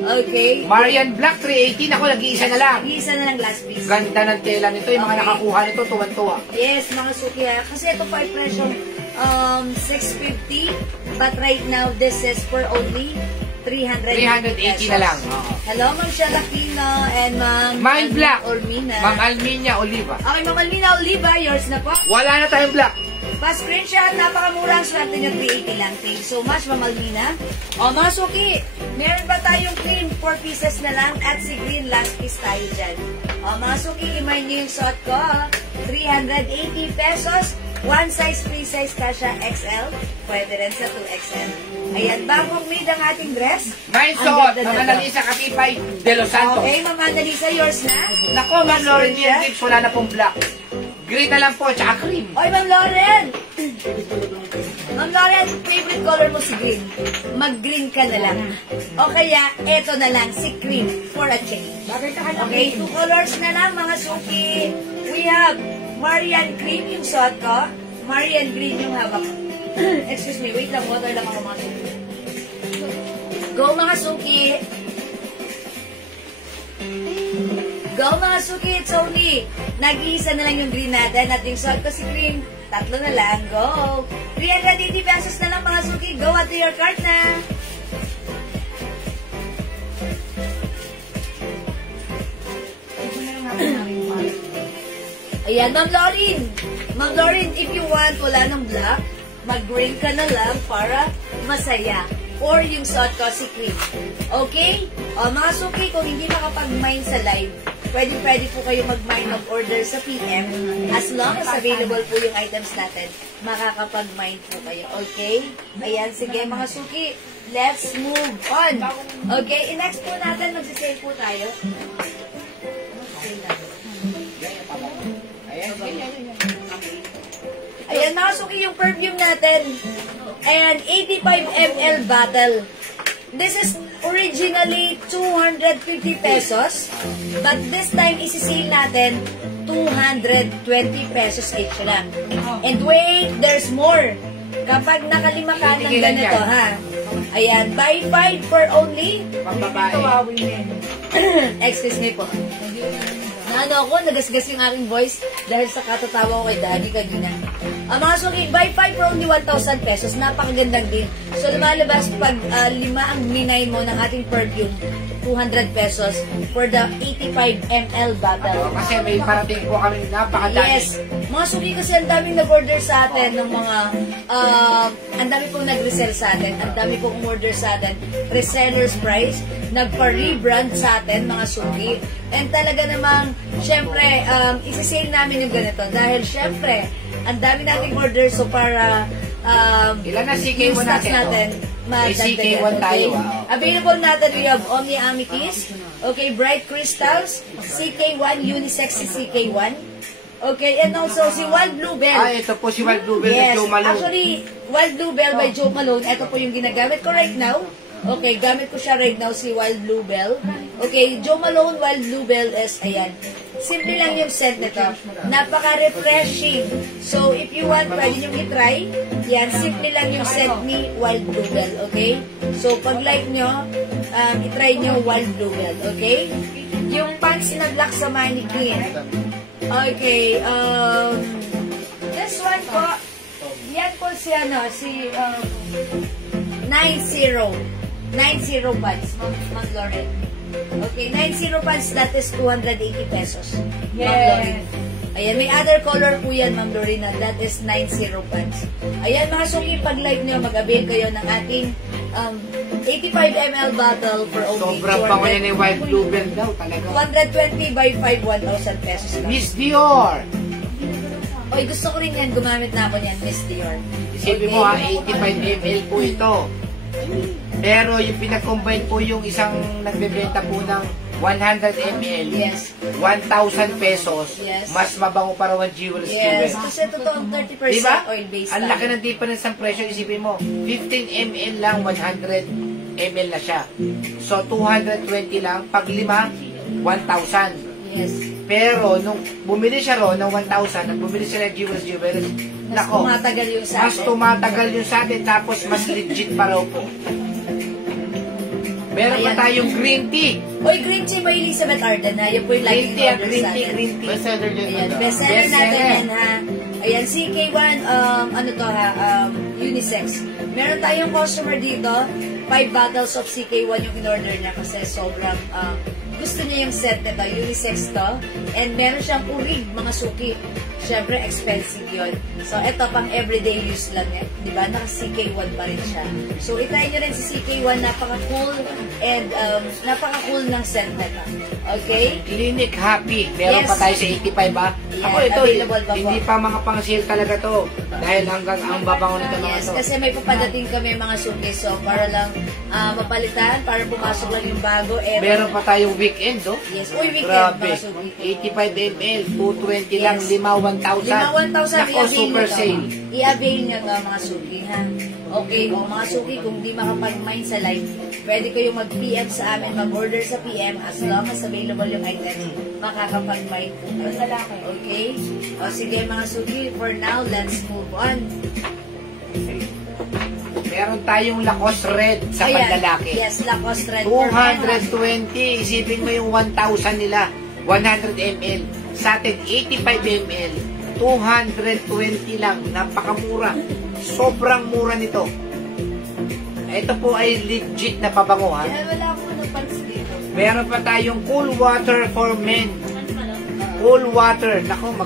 Okay. Marian Black 380, ako nag-iisa na lang. Nag-iisa na lang last piece. Ganda ng tela nito, yung mga nakakuha nito, tuwan-tuwa. Yes, mga suki, ha. Kasi ito pa ay presyo 650. But right now, this is for only 380 380 na lang. Hello, Ma'am Shalakino and Ma'am Mine Black. Olmina. Ma'am Alminia Oliva. Okay, Ma'am Almina Oliva, yours na po. Wala na tayong black. Pa-screenshot, napakamura ang swerte nyo, 380 lang. Thank you so much, Ma'am Almina. O, mga suki, meron ba tayong green? 4 pieces na lang at si green last piece tayo dyan. O, mga suki, imay nyo yung suot ko. 380 pesos. One size, free size, kasha XL. Pwede rin sa 2XL. Ayan, bagong made ang ating dress. May Ang suot, ganda Ma'am na to. Annalisa Katipay de Los Santos. Okay, Ma'am Annalisa, yours na? Nako, Ma'am Lauren Tips, wala na pong black. Green na lang po, tsaka cream. Oy, Ma'am Lauren! Ma'am Lauren, favorite color mo si green. Mag-green ka na lang. O kaya, eto na lang, si cream for a change. Okay, 2 colors na lang, mga suki. We have Marian Cream yung suot ko. Marian Green yung hawak. Excuse me, wait lang, water lang ako mga suki. Go mga suki! Go mga suki, it's only nag-iisa na lang yung green natin at yung suot ko si green, 3 na lang, go! 380 pesos na lang mga suki, go at your cart na! Ayan, Ma'am Lauren! Ma'am Lauren, if you want, wala ng black, mag-green ka na lang para masaya. Or yung suot ko si cream. Okay? O, mga suki, kung hindi makapag-mine sa live, pwede po kayo mag-mine mag-order sa PM. As long as available po yung items natin, makakapag-mine po kayo. Okay? Ayan, sige mga suki, let's move on. Okay? Next po natin, magsisale po tayo. Ayan, mga suki, yung perfume natin. Ayan, 85 ml bottle. This is originally 250 pesos. But this time, isi-sale natin 220 pesos each lang. And wait, there's more. Kapag nakalima ka ng ganito, ha? Ayan, buy 5 for only. Excuse me po. Ano ako, nagasgas yung aking voice dahil sa katatawa ko kay Daddy kanina. Mga suki, buy 5 for only 1,000 pesos. Napakagandang deal. So, lumalabas pag 5 ang minay mo ng ating perfume, 200 pesos for the 85 ml bottle. Kasi may parating po kami napakadami. Yes. Mga suki kasi ang daming nag-order sa atin ng mga, ang dami pong nag-resell sa atin. Ang dami pong order sa atin. Reseller's price. Nagpa-rebrand sa atin, mga suki. And talaga namang, syempre, isi-sale namin yung ganito. Dahil syempre, ang dami nating order. So para, ilan na yung CK1 stocks natin? May CK1 tayo. Available natin, we have Omni Amethyst, okay, Bright Crystals, CK1, Unisex si CK1, okay, and also si Wild Bluebell. Ito po si Wild Bluebell Yes, ng Joe Malone. actually, Wild Bluebell by Joe Malone, ito po yung ginagamit ko right now. Okay, gamit ko siya right now, si Wild Bluebell. Okay, Joe Malone Wild Bluebell is, ayan. Simple lang yung scent nito. Napaka-refreshing. So, if you want, pwede nyo i-try. Yan, simple lang yung scent ni Wild Bluebell. Okay? So, pag like nyo, i-try nyo Wild Bluebell. Okay? Yung pants na black sa mannequin. Okay, this one po, yan po si, si 90 pants, Ma'am Lauren. Okay, 90 pants, that is 280 pesos. Ma'am Lauren. Ayan, may other color po yan, Ma'am Lauren, that is 90 pants. Ayan, mga suki, pag like nyo, mag-avail kayo ng ating 85 ml bottle for only Sobrang pango yan yung Wild Bluebell daw, talaga. 220 by 5, 1,000 pesos lang. Miss Dior! Oy, gusto ko rin yan, gumamit na ako niyan, Miss Dior. Isipin mo ha, 85 ml po ito. Pero yung pinag-combine po yung isang nagbebenta po ng 100 ml. Yes. 1,000 pesos. Yes. Mas mabango para 1 jewelry. Yes, kasi totoong 30% Diba? oil-based. Ang laki ng difference ng presyo. Isipin mo, 15 ml lang, 100 ml na siya. So, 220 lang. Pag 5, 1,000. Yes. Pero, nung bumili siya ro ng 1,000, nang bumili siya ng jewelry, Mas tumatagal yung sa mas atin. tumatagal yung sa atin, tapos mas legit pa raw po. Meron pa Ayan. tayong green tea. Oy, green tea by Elizabeth Arden, ha? Yan po yung Green laging tea, order green sa tea, atin. green tea. Bestseller din Ayan, ito. bestseller natin Bestseller. yan, ha? Ayan, CK1, ano to, ha? Unisex. Meron tayong customer dito, 5 bottles of CK1 yung in-order niya kasi sobrang gusto niya yung set nito, unisex to, and meron siyang urig, mga suki. Siyempre, expensive yun. So, ito, pang everyday use lang yan. Diba? Naka-CK1 pa rin siya. So, itry nyo rin si CK1. Napaka-cool and napaka-cool ng set nito. Okay? Clinic Happy. Meron Yes. pa tayo sa 85 ba? Yes, Ako ito, available pa po. hindi pa mga pang-sale talaga to. Dahil hanggang ang babango nito mga Yes, to. kasi may papadating kami mga suki. So, para lang mapalitan, para pumasok lang yung bago. Meron pa tayong weekend, oh. Yes. Uy, weekend, Grabe. mga suki. 85 ml, 220 lang, Yes. 5,1,000. 1,000 Nako, super sale. I-avail nyo nga mga suki, ha? Okay, o mga suki, kung di makapag-mind sa live, pwede kayong mag-PM sa amin, mag-order sa PM as long as available yung items, makakapag-mind po kayo. Okay? O sige mga suki, for now, let's move on. Meron tayong Lacoste Red sa Ayan. panlalaki. Yes, Lacoste Red. for men. 220. Isipin mo yung 1,000 nila. 100 ml. Sa atin, 85 ml. 220 lang. Napakamura. Sobrang mura nito. Ito po ay legit na pabango, ha? Kaya wala akong napansin dito. Meron pa tayong cool water for men. Cool water. Nako,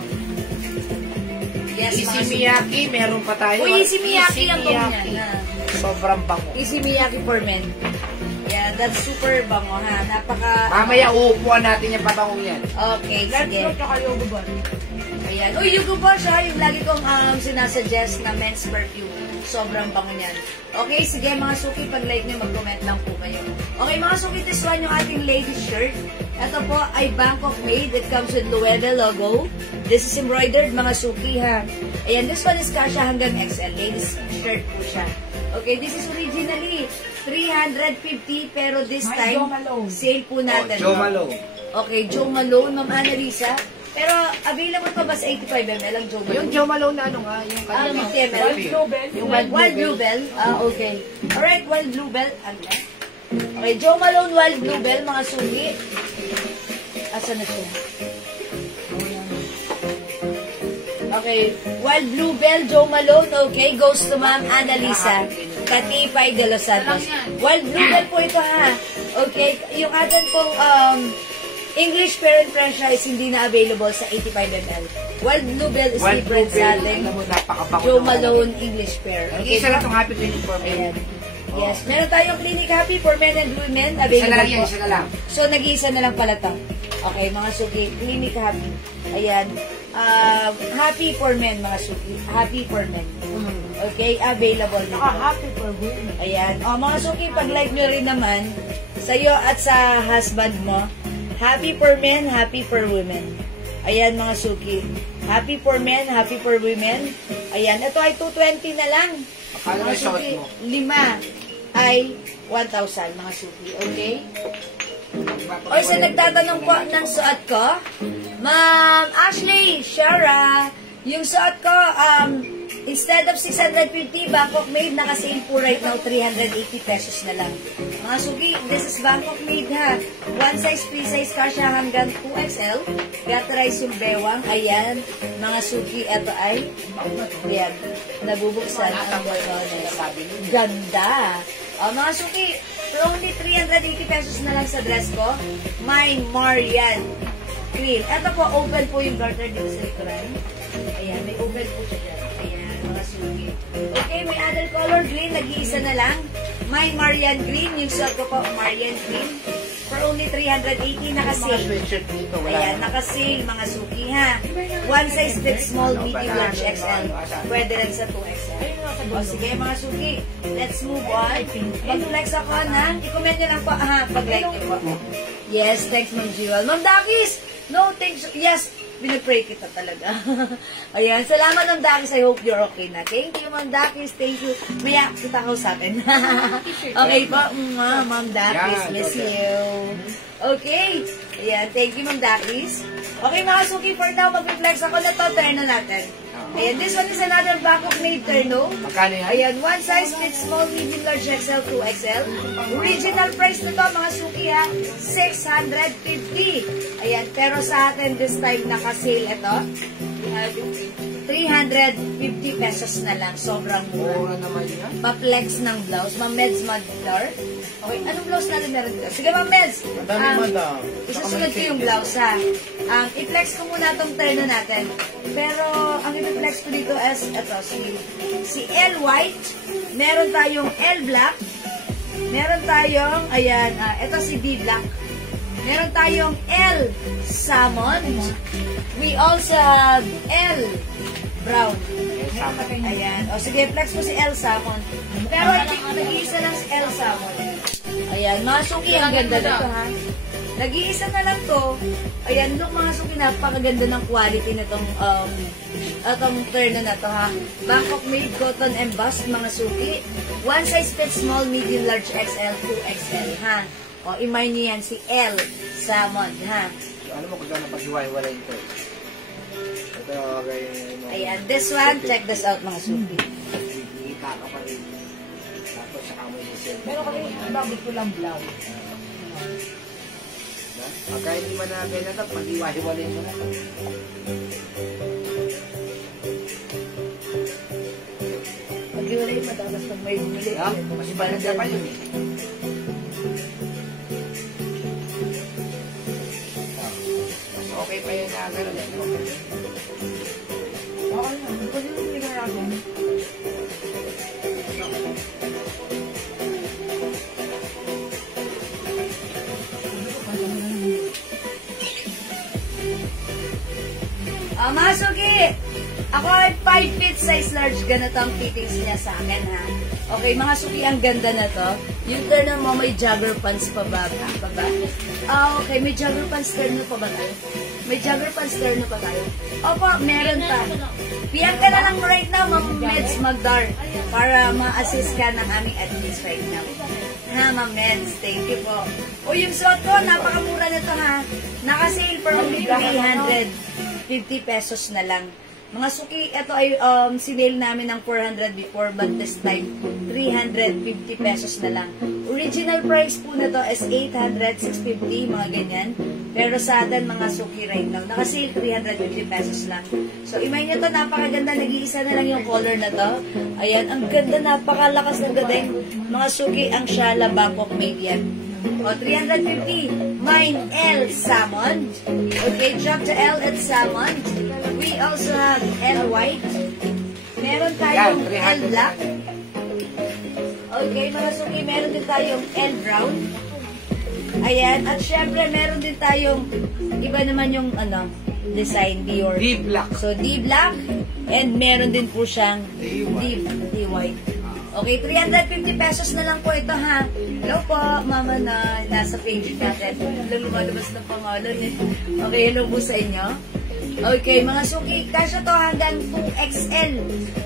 Yes, Easy mga suki. Miyaki, meron pa tayo. Uy, Easy Miyaki Easy ang bango Miyaki. niya. Sobrang bango. Easy Miyaki for men. Yeah, that's super bango, ha? Napaka... Mamaya uupuan natin yung pabangong yan. Okay, sige. Ayan. Uy, Yugo Boss, ha? Yung lagi kong sinasuggest na men's perfume. Sobrang bango niyan. Okay, sige mga suki, pag-like nyo, mag-comment lang po kayo. Okay, mga suki, this one yung ating ladies shirt. Ito po ay Bangkok made. It comes with Lueda logo. This is embroidered, mga suki, ha? Ayan, this one is kasha hanggang XL. Ladies shirt po siya. Okay, this is originally 350, pero this time, sale po natin. Joe Malone. Okay, Joe Malone, Ma'am Annalisa. Pero available pa ba sa 85 ml ang Joe Malone? Yung Joe Malone na ano nga, yung 50 ml? Yung Wild Bluebell. Okay. Alright, Wild Bluebell. Ano? Okay, Joe Malone Wild Bluebell, mga suki. Asan na siya? Okay, Wild Bluebell, Joe Malone. Okay, goes to Ma'am Annalisa. Katipay de Los Santos. Wild Bluebell po ito, ha? Okay, yung atin pong English parent franchise hindi na available sa 85 ml. Wild Bluebell is Wild different sa Bluebell, ating alam mo, napakabango Joe naman. Malone English pair. Okay, Isa lang itong Happy Clinic for ayan. men. Yes, meron tayong Clinic Happy for men and women. Isa Available na lang yan, po. isa na lang. So, nag-iisa na lang pala ito. Okay, mga suki, Clinic Happy. Ayan. Happy for men, mga suki. Happy for men. Okay, available na. Happy for women. Ayan. O, mga suki, pag-like nyo rin naman, sa'yo at sa husband mo, happy for men, happy for women. Ayan, mga suki. Happy for men, happy for women. Ayan, ito ay 220 na lang. Akala Mga may suot suki, mo. 5 ay 1,000, mga suki. Okay? O, sa nagtatanong po ng suot ko, Ma'am Ashley, Shara, yung suot ko, instead of 650, Bangkok made, naka-sale po right now, 380 pesos na lang. Mga suki, this is Bangkok made, ha. One size, free size ka siya hanggang 2XL. Gatterize yung bewang. Ayan, mga suki, eto ay, ayan, nabubuksan ang botones. Ganda. Mga suki, for only 380 pesos na lang sa dress ko, my Marian cream. Ito po, open po yung garter dito sa likuran. Ayan, may open po siya dyan. Ayan, mga suki. Okay, may other color green, nag-iisa na lang. My Marian green, yung suot ko po, Marian green. For only 380, Mga naka-sale. sweatshirt dito, wala Ayan, na. naka-sale, mga suki, ha. One size fit, small, medium, large, XL. Pwede rin sa 2XL. O, sige, mga suki. Let's move on. Mag-flex ako na. I-comment nyo lang po, pag-like nyo po. Yes, thanks, Ma'am Jewel. Ma'am Dakis! No, thanks. Yes, binag-pray kita talaga. Ayan, salamat, Ma'am Dakis. I hope you're okay na. Thank you, Ma'am Dakis. Thank you. Maya, kita ko sa atin. Okay po, Ma'am Dakis. Miss you. Okay. Ayan, thank you, Ma'am Dakis. Okay, mga suki, for now, mag-flex ako na to. Try na natin. Ayan, this one is another Bangkok made terno. Magkano yan? Ayan, one size fits small, medium, large, XL, 2XL. Original price nito, mga suki, ha, 650. Ayan, pero sa atin this time naka-sale ito. We have it 350 pesos na lang. Sobrang mura. Mura naman yan. Pa-flex ng blouse. Ma'am Meds Magdar. Okay, anong blouse natin meron dito? Sige, Ma'am Meds. Madami, madam. Isusunod ko yung blouse, ha. I-flex ko muna itong terno natin. Pero, ang i-flex ko dito is, ito, si L white. Meron tayong L black. Meron tayong, ayan, ito si D black. Meron tayong L salmon. We also have L brown. Ayan. O sige, flex mo si L salmon. Pero I think nag-iisa lang si L salmon. Ayan, mga suki, ang ganda na to, ha. Nag-iisa na lang to. Ayan, look mga suki, napakaganda ng quality nitong atong terno na to, ha. Bangkok made cotton embossed, mga suki. One size fits small, medium, large, XL, 2XL, ha. O, imay niyo yan si L salmon, ha. Ano mo kung gano'n pag-iwalay ito? Ito, okay. Ayan, this one, check this out, mga suki. Kita ka pa rin. Tapos sa kamoy ni Sir. Pero kami, bakit ko lang blouse. Pagka hindi man na ganyan, pag-iwalay mo na. Mag-iwalay mo, tapos pag may bumili. Kasi balag ka pa yun eh. Okay pa yun na gano'n eh. Okay na, pwede mo pinaragan. Mga suki, ako ay 5 feet size large, ganito ang fittings niya sa akin, ha. Okay, mga suki, ang ganda na to. Yung terno mo, may jogger pants pa ba? Okay, may jogger pants terno pa ba tayo? May jogger pants terno pa tayo? Opo, meron pa. Piyan ka na lang right now, Ma'am Meds Magdar, para ma-assist ka ng aming admins right now. Ha, Ma'am Meds, thank you po. O, yung suot ko, napakamura na to, ha. Naka-sale for only 350 pesos na lang. Mga suki, ito ay sinale namin ng 400 before, but this time, 350 pesos na lang. Original price po na to is 800, 650, mga ganyan. Pero sa atin, mga suki right now, naka-sale 350 pesos lang. So, imay nyo to, napakaganda, nag-iisa na lang yung color na to. Ayan, ang ganda, napakalakas ng dating. Mga suki, ang Shala Bangkok made yan. O, 350. Mine, L salmon. Okay, jump to L at salmon. We also have L white. Meron tayong L black. Okay, mga suki, meron din tayong L brown. Ayan, at syempre, meron din tayong, iba naman yung, design, Dior. D black. So, D black, and meron din po siyang D white. Okay, 350 pesos na lang po ito, ha. Hello po, mama na nasa page natin. Lumalabas ng pangalan eh. Okay, hello po sa inyo. Okay, mga suki, kasya to hanggang 2XL.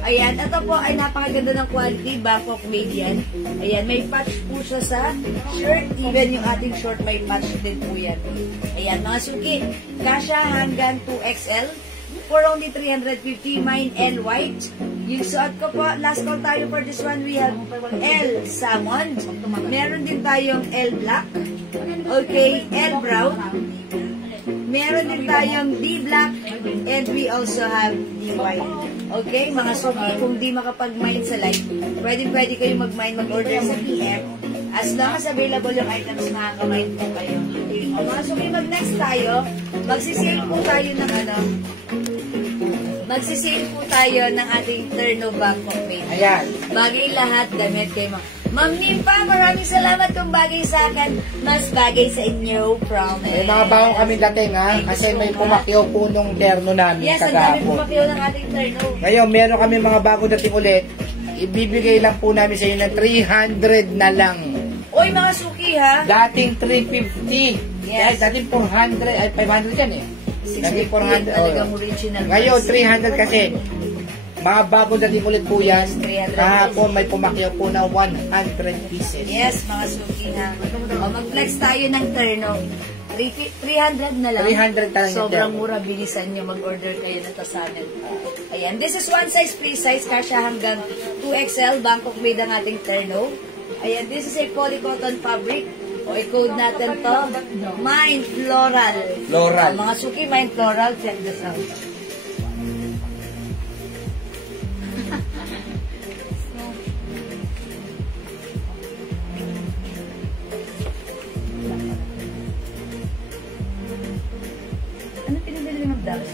Ayan, ito po ay napakaganda ng quality, Bangkok made yan. Ayan, may patch po siya sa shirt. Even yung ating short, may patch din po yan. Ayan, mga suki, kasya hanggang 2XL. For only 350, mine L white. Yung suot ko po, last call tayo for this one, we have L salmon. Meron din tayong L black. Okay, L brown. Meron din tayong D black. And we also have D white. Okay, mga suki, kung di makapag-mine sa live, pwede kayo mag-mine, mag-order sa PM. As long as available yung items, makaka-mine po kayo. Okay, mga suki, mag-next tayo. Magsisale po tayo ng magsisale po tayo ng ating Terno Bangkok made. Ayan. Bagay lahat, damit kay Ma'am Nimpa, maraming salamat kung bagay sa akin. Mas bagay sa inyo, promise. May mga bagong kami dating, ha? Kasi may pumakyaw po nung terno namin yes, ang dami kagapon. pumakyaw ng ating Terno. Ngayon, meron kami mga bagong dating ulit. Ibibigay lang po namin sa inyo ng 300 na lang. Uy, mga suki, ha? Dating 350. Yes. Dating 400, ay 500 yan eh. Dating 400. Talagang original. Ngayon, 300 kasi. Mga bago dating ulit po yan. 300 Kahapon may pumakyaw po na 100 pieces. Yes, mga suki, ha? O, mag-flex tayo ng Terno. 300 na lang. 300 talaga. Sobrang mura, bilisan nyo. Mag-order kayo na tasanan. Ayan, this is one size, free size. Kasya hanggang 2XL. Bangkok made ang ating Terno. Ayan, this is a polycotton fabric. O, i-code natin to. Mind Floral. Floral. Mga suki, Mind Floral. Check this out.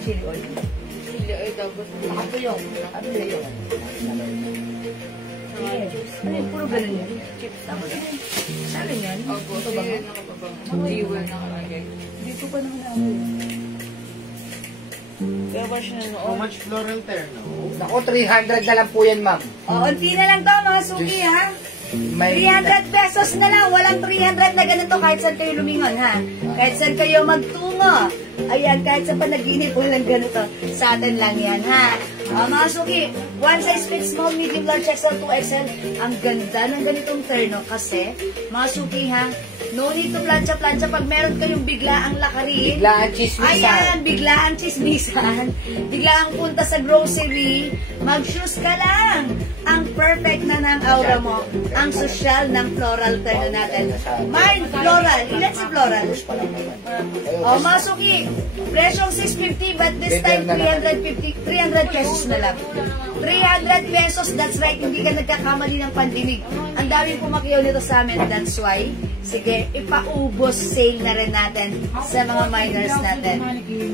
chili oil. Chili oil tapos. Ano yung? Ano yung? Ano yun? Puro ganun yun. Chips. Tapos sa akin yan. Opo, Ito ba? yun nakababang. Jewel nakalagay. Dito pa naman ako yun. Kaya ba siya How noon? much floral terno? Ako, 300 na lang po yan, ma'am. O, unti na lang to mga suki ha. May 300 pesos na lang. Walang 300 na ganito kahit saan kayo lumingon ha. Kahit saan kayo magtungo. Ayan, kahit sa panaginip, walang ganito. Sa atin lang yan ha. Mga suki, one size fits small, medium, large, XL, 2XL. Ang ganda ng ganitong terno kasi, mga suki ha, no need to plancha-plancha. Pag meron kayong biglaang lakarin, biglaan chismisan. ayan, biglaang chismisan, biglaang punta sa grocery, mag-shoes ka lang. Ang perfect na ng aura mo. Ang social ng floral terno natin. Mine, floral. Ilan si floral? O, mga suki, presyong 650 but this time 300 pesos na lang. 300 pesos, that's right, hindi ka nagkakamali ng pandinig. Ang daming pumakiyaw nito sa amin, that's why. Sige, ipaubos sale na rin natin sa mga miners natin.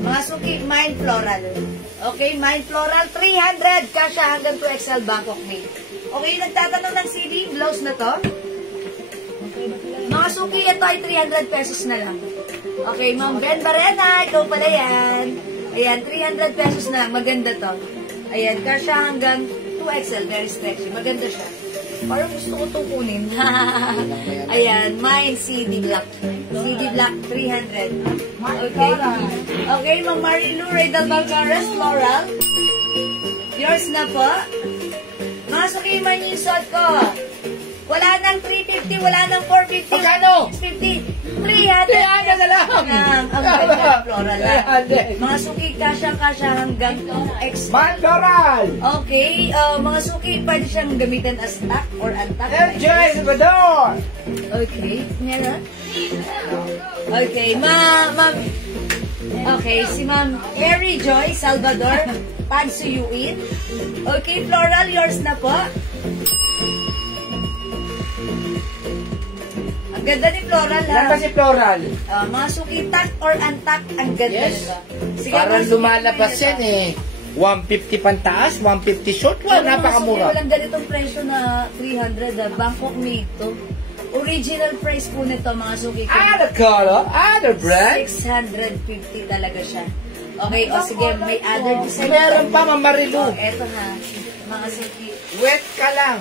Mga suki, mine floral. Okay, mine floral, 300, kasha hanggang 2XL Bangkok made. Okay, nagtatanong ng CD, blouse na to. Mga suki, ito ay 300 pesos na lang. Okay, Ma'am Ben Barena, ikaw pala yan. Ayan, 300 pesos na lang, maganda to. Ayan, kasha hanggang 2XL, very stretchy. Maganda siya. Parang gusto ko itong kunin. Ayan, mine CD Black. CD Black, 300. Okay. Okay, Ma'am Marilu Raydal Balgaras, floral. Yours na po. Mga sukiman yung suot ko. Wala nang 350, wala nang 450. Magkano? 650. 300 na lang. Ang ganda floral lang. Mga suki, kasya hanggang X. Man floral! Okay, mga suki, pwede siyang gamitin as tack or untack. LJ Salvador! Okay, meron? Okay, ma'am. Okay, si Ma'am Harry Joy Salvador, pagsuyuin. Okay, floral, yours na po. Ang ganda ni floral, Ilan ha? kasi floral? Mga suki, tack or untack, ang ganda Yes. nito. Sige, Parang mga suki, lumalabas pwede yan to. eh. 150 pantaas, 150 short. Pero Well, mga napakamura. suki, walang ganitong presyo na 300, Bangkok made to. Original price po nito, mga suki. Other color, other brand. 650 talaga siya. Okay, o sige, may other design. Meron pa, Ma'am Marilu. Eto ha, mga suki. Wet ka lang.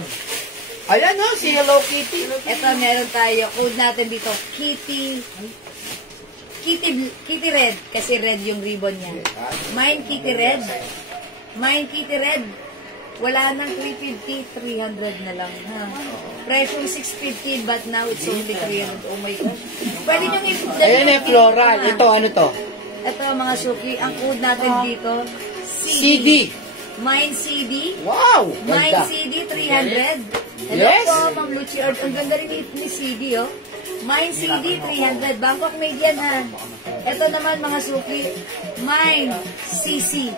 Ayan o, si Hello Kitty. Eto, meron tayo. Code natin dito, Kitty Red. Kasi red yung ribbon niya. Mine Kitty Red. Mine Kitty Red. Wala nang 350, 300 na lang. Ha? Presyo 650, but now it's only 300. Oh my gosh. Pwede nyo Ayan eh, floral. Ito, ano to? Ito, mga suki. Ang code natin dito, CD. Mine CD. Wow! Mine Ganda. CD, 300. Hello Yes. po, Ma'am Lucy Ord. Ang ganda rin ni CD, oh. Mine CD, 300. Bangkok made yan, ha. Ito naman, mga suki. Mine CC.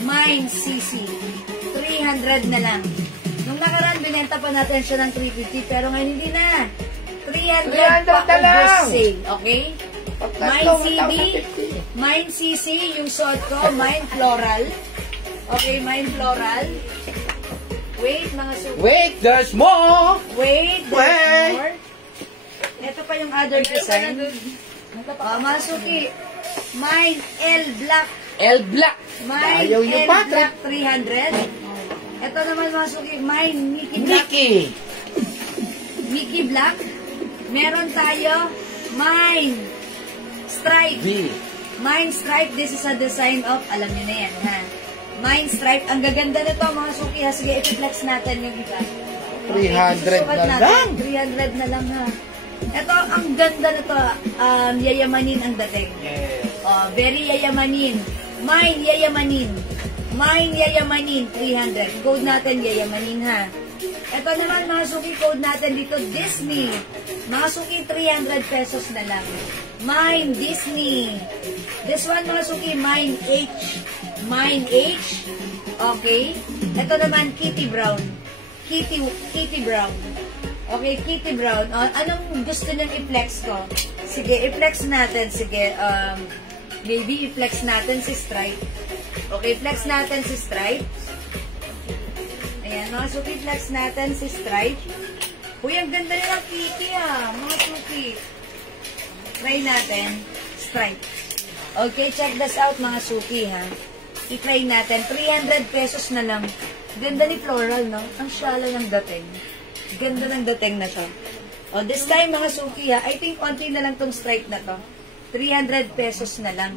Mine CC. 300 na lang. Nung nakaraan, binenta pa natin siya ng 350, pero ngayon hindi na. 300 pa na lang. ubos sale, okay? Mine Tatlo, CD, 1,050. Mine CC, yung suot ko, Mine Floral. Okay, Mine Floral. Wait, mga suki. Wait, there's more! Wait, Wait. there's more. Ito pa yung other design. Mga suki, Mine L Black. L Black. Mine Ayaw yung L Patrick. Black 300. Ito naman mga suki, Mine Mickey Black. Mickey Black. Meron tayo, Mine Stripe. B. Mine Stripe, this is a design of, alam niyo na yan, ha? Mine Stripe, ang gaganda nito mga suki, ha? Sige, i-flex natin yung iba. 300 isusukat na natin. lang. 300 na lang, ha? Ito, ang ganda nito, yayamanin ang dating. Very yayamanin. Mine yayamanin. Mine yayamanin, 300. Code natin yayamanin, ha? Ito naman, mga suki, code natin dito, Disney. Mga suki, 300 pesos na lang. Mine Disney. This one, mga suki, Mine H. Mine H. Okay. Ito naman, Kitty Brown. Kitty Brown. Okay, Kitty Brown. Anong gusto niyang i-flex ko? Sige, i-flex natin. Sige, maybe i-flex natin si Stripe. Okay, flex natin si Stripe. Ayan, mga suki, flex natin si Stripe. Uy, ang ganda nilang Kitty mga suki. Try natin, Stripe. Okay, check this out mga suki ha. I-try natin, 300 pesos na lang. Ganda ni Floral, no? Ang shala ng dating. Ganda ng dating na siya. O, this time mga suki ha, I think konti na lang tong Stripe na to. 300 pesos na lang.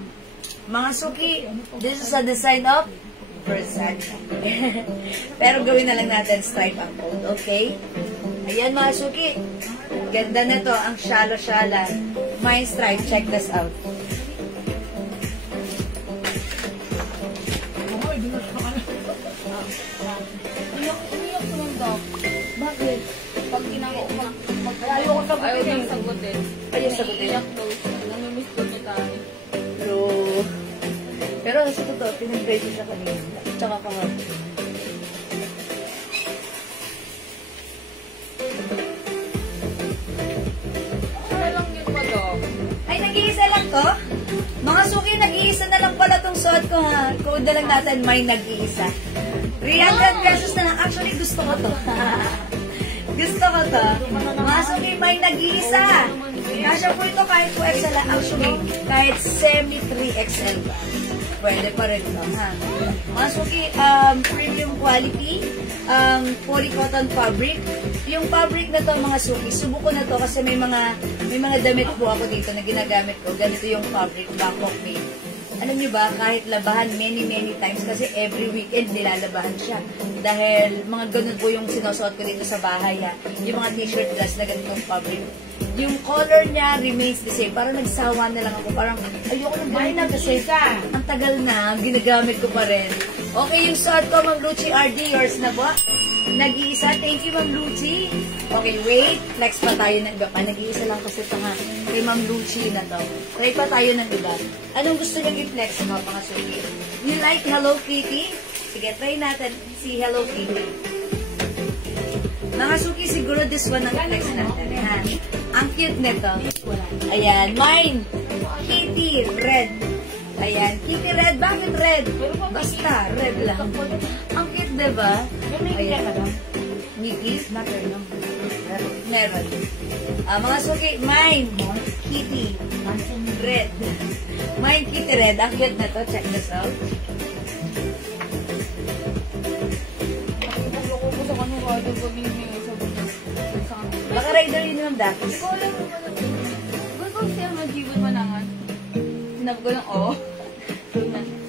Mga suki, this is a design of Versace. Pero gawin na lang natin Stripe ang code, okay? Ayan mga suki. Ganda na to, ang shala-shala. My Stripe, check this out. Umiyak ko lang daw. Bakit? Pag ginagawa ko, Ayaw ko sagutin. ayaw niyang sagutin. Ayaw sagutin. Iiyak daw siya. Namimiss ko niya tayo. Pero sa totoo, pinag-grade siya kanina. Tsaka kahapon. Ano lang yun pa daw? Ay, nag-iisa lang to? Mga suki, nag-iisa na lang pala tong suot ko ha. Code na lang natin, may nag-iisa. 300 pesos na lang. Actually, gusto ko to. Gusto ko to. Mga suki, may nag-iisa. Kasya po ito kahit 2XL lang. Actually, kahit semi 3XL ba. Pwede pa rin to, ha? Mga suki, premium quality, polycotton fabric. Yung fabric na to, mga suki, subuko na to kasi may mga damit po ako dito na ginagamit ko. Ganito yung fabric, Bangkok made. Alam niyo ba, kahit labahan many times kasi every weekend nilalabahan siya. Dahil mga ganun po yung sinusuot ko dito sa bahay, ha? Yung mga t-shirt dress na ganitong fabric. Yung color niya remains the same. Parang nagsawa na lang ako. Parang ayoko nang gawin na kasi ang tagal na, ginagamit ko pa rin. Okay, yung suot ko, Ma'am Lucy RD, yours na ba? Nag-iisa. Thank you, Ma'am Lucy. Okay, wait. Flex pa tayo ng iba pa. Nag-iisa lang kasi ito nga. Kay Ma'am Lucy na to. Try pa tayo ng iba. Anong gusto nyo i-flex mga pangasuki? You like Hello Kitty? Sige, try natin si Hello Kitty. Mga suki, siguro this one ang flex natin. Ha? Ang cute nito. Ayan, mine. Kitty, red. Ayan, Kitty red. Bakit red? Basta, red lang. Ang cute, diba? Ayan. Nikis? Meron. Mga suki, mine. Kitty. Red. Mine, Kitty red. Ang cute na to. Check this out. Baka rider yun ng dakis. Ikaw lang naman ito. Ba't ko siya mag-jibon manangan? Sinabi ko lang, oo.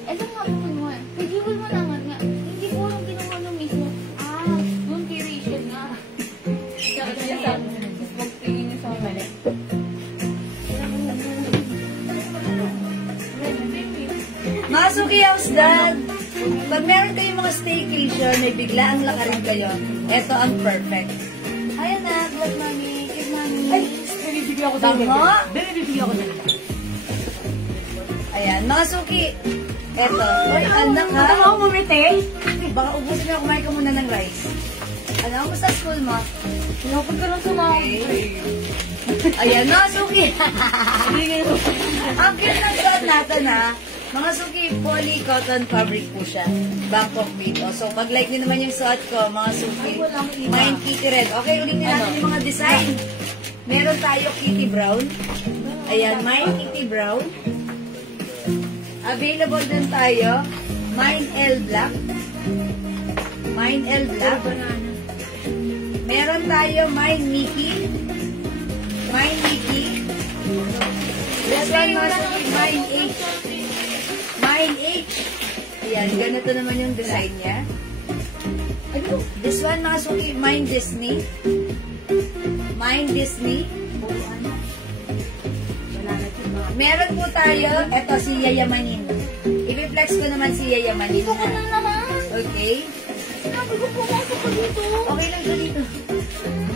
Ito nga po mo. Mag-jibon manangan nga. Hindi ko lang ginawa ng mismo. Doon kay Rachel nga. Kaya siya sa magtingin niya sa akin. Masuki House Dad! Pag meron kayong mga staycation, may biglaang lakarin kayo, eto ang perfect. Ay, anak, love mommy, kiss mommy. Ay, binibigyan ako sa inyo. Binibigyan ako sa inyo. Ayan, Masuki. Eto. Ay, anak ha. Baka ako bumiti? Baka ubusin na, kumain ka muna ng rice. Ano, kumusta school mo? Pinapag ka lang sa mga. Ayan, Masuki. Ang cute ng suot natin ha. Mga suki, poly cotton fabric po siya. Bangkok made. So, pag-like nyo naman yung suot ko, mga suki. Mine Kitty red. Okay, ulit natin yung mga design. Meron tayo Kitty brown. Ayan, mine Kitty brown. Available din tayo. Mine L black. Mine L black. Meron tayo mine Mickey. Mine Mickey. This one, mga suki, mine H. Mine H. Ayan, ganito naman yung design niya. This one, mga suki, Mine Disney. Mine Disney. Meron po tayo, eto si Yayamanin. I-flex ko naman si Yayamanin. Ito ko na naman. Okay. Sinabi ko pumasok ko dito. Okay lang ko dito.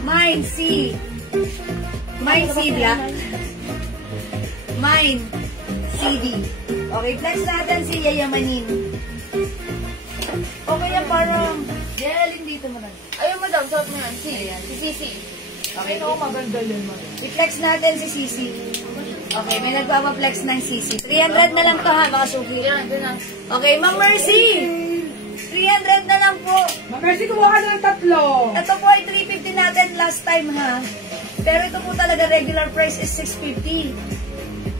Mine C. Mine C black. Mine CD. Okay, flex natin si Yayamanin. Okay yan, parang alin dito mo na. Ayun, madam. Sarap mo yan. Ayan. Si Sisi. Okay, Ito, maganda yun, madam. i-flex natin si Sisi. Okay, may nagpapaplex ng CC. 300 na lang to ha, mga suki. Yan, doon na. Okay, Ma'am Mercy! 300 na lang po. Ma'am Mercy, kumuha ka ng tatlo. Ito po ay 350 natin last time ha. Pero ito po talaga regular price is 650.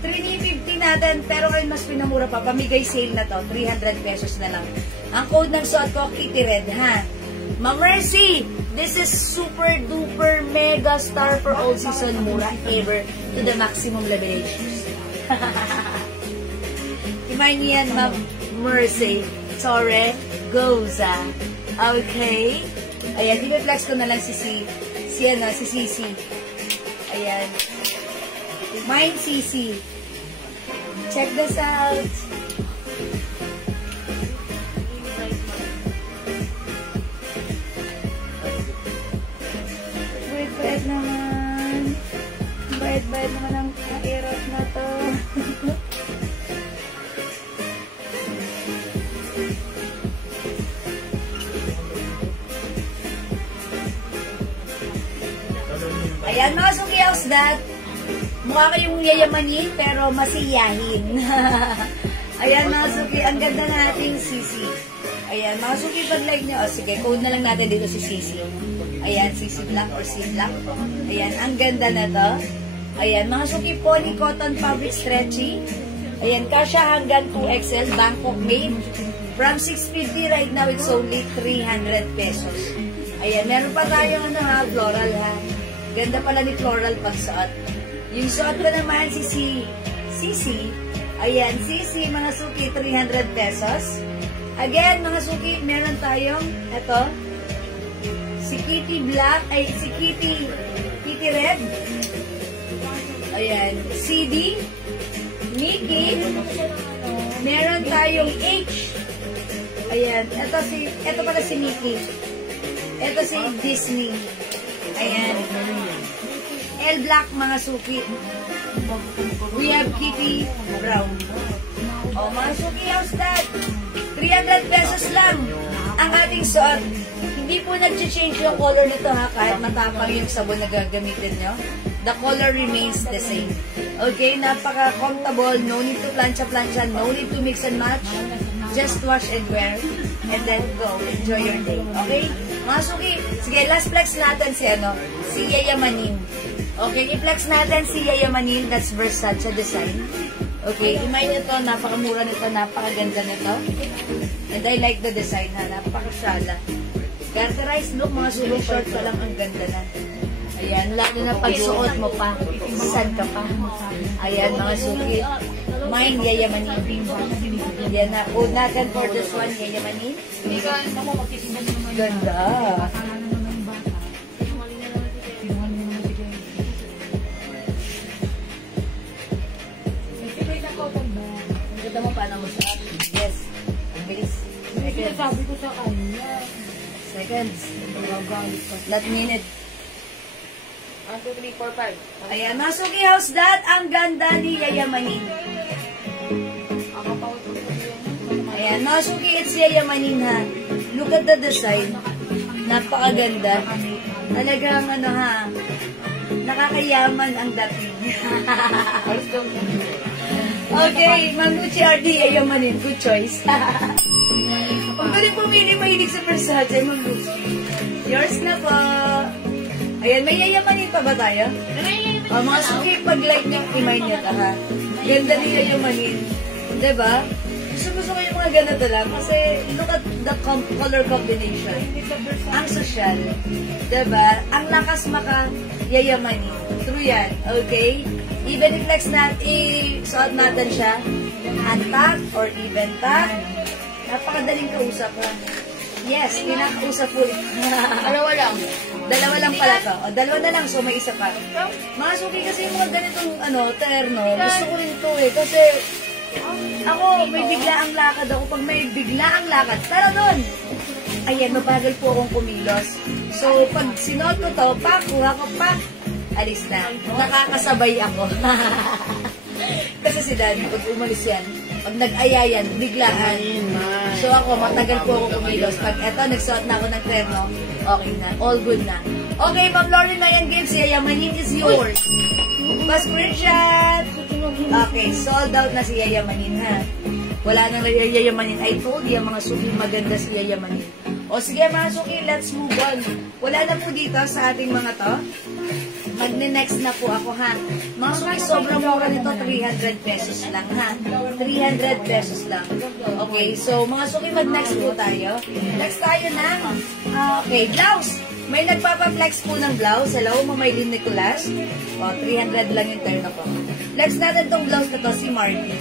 350 natin, pero ngayon mas pinamura pa. Pamigay sale na to, 300 pesos na lang. Ang code ng suot ko, Kitty Red ha. Ma'am Mercy, this is super duper mega star for all season mura ever to the maximum leverages. Imayin niyo yan, Ma'am Mercy. Torre Goza. Okay? Ayan, i-flex ko na lang si Cici. Ayan. Mine CC. Check this out. Bait naman. Bait naman ang kahirap na to. Ayan mga sukiyaws that mukha kayong yayamanin pero masiyahin. Ayan mga suki, ang ganda na ating CC. Ayan mga suki, pag-like nyo. O sige, code na lang natin dito si CC. Ayan, CC Black or C Black. Ayan, ang ganda na to. Ayan, mga suki, poly cotton fabric stretchy. Ayan, kasha hanggang 2XL, Bangkok made. From 650 right now, it's only 300 pesos. Ayan, meron pa tayong floral ha. Ganda pala ni floral pagsuot. Yung suot ko naman si CC. Ayan, CC, mga suki, 300 pesos. Again, mga suki, meron tayong, ito, si Kitty Black, ay si Kitty Red. Ayan, CD, Mickey, meron tayong H. Ayan, ito pala si Mickey. Ito si Disney. Ayan. L Black, mga suki. We have Kitty Brown. O, mga suki, how's that? 300 pesos lang ang ating suot. Hindi po nag-change yung color nito ha, kahit matapang yung sabon na gagamitin nyo. The color remains the same. Okay, napaka-comfortable. No need to plancha-plancha. No need to mix and match. Just wash and wear. And then go. Enjoy your day. Okay? Mga suki, sige, last flex natin si Yayamanin. Okay, i-flex natin si Yayamanin. That's Versace design. Okay, imay nito, napakamura nito, napakaganda nito. And I like the design ha, napakasala. Garterized look, mga super short pa lang, ang ganda na. Ayan, lalo na pagsuot mo pa, sad ka pa. Ayan, mga suki. Mine, Yayamanin. Ayan na, code natin for this one, Yayamanin. Ganda. Ganda mo paano mo sa akin. Yes. Ang bilis. Seconds. Sabi ko sa kanya. Seconds. Not minute. 1, 2, 3, 4, 5. Ayan, Masuki, how's that? Ang ganda ni Yayamanin. Ayan, Masuki, it's Yayamanin ha. Look at the design. Napakaganda. Talagang nakakayaman ang dating. Okay, Ma'am Gucci RD, Yayamanin. Good choice. Huwag ko rin pumili, mahilig sa Versace, Ma'am Gucci. Yours na po. Ayan, may Yayamanin pa ba tayo? Mga suki, pag-like nyo, imay nyo ta ha. Ganda ni Yayamanin. Diba? Gusto ko yung mga ganito lang kasi look at the color combination. Ang social. Diba? Ang lakas maka-Yayamanin. True yan. Okay? Even i-flex suot natin siya. Untack or even tack. Napakadaling kausap ha. Yes, pinakausap po. Dalawa lang. Dalawa lang pala to. O, dalawa na lang, so may isa pa. Mga suki kasi yung mga ganitong terno, gusto ko rin ito eh. Kasi ako, may biglaang lakad ako. Pag may biglaang lakad, tara nun! Ayan, mabagal po akong kumilos. So, pag sinuot ko to, kuha ko, alis na. Nakakasabay ako. Kasi si Daddy, pag umalis yan, pag nag-ayayan, biglaan. So ako, matagal po ako kumilos. Pag eto, nagsuot na ako ng terno, okay na. All good na. Okay, Ma'am Lauren Mayan Gibbs, Yayamanin is yours. Pa-screenshot! Okay, sold out na si Yayamanin, ha? Wala nang Yayamanin. I told you, mga suki, maganda si Yayamanin. O sige, mga suki, let's move on. Wala na po dito sa ating mga to. Magne-next na po ako, ha? Mga suki, sobrang mura nito, 300 pesos lang, ha? 300 pesos lang. Okay, so mga suki, mag-next po tayo. Next tayo na. Okay, blouse. May nagpapa-flex po ng blouse. Hello, Mamaylin Nicolas. O, 300 lang yung turn ko. Next natin tong blouse na to, si Marty.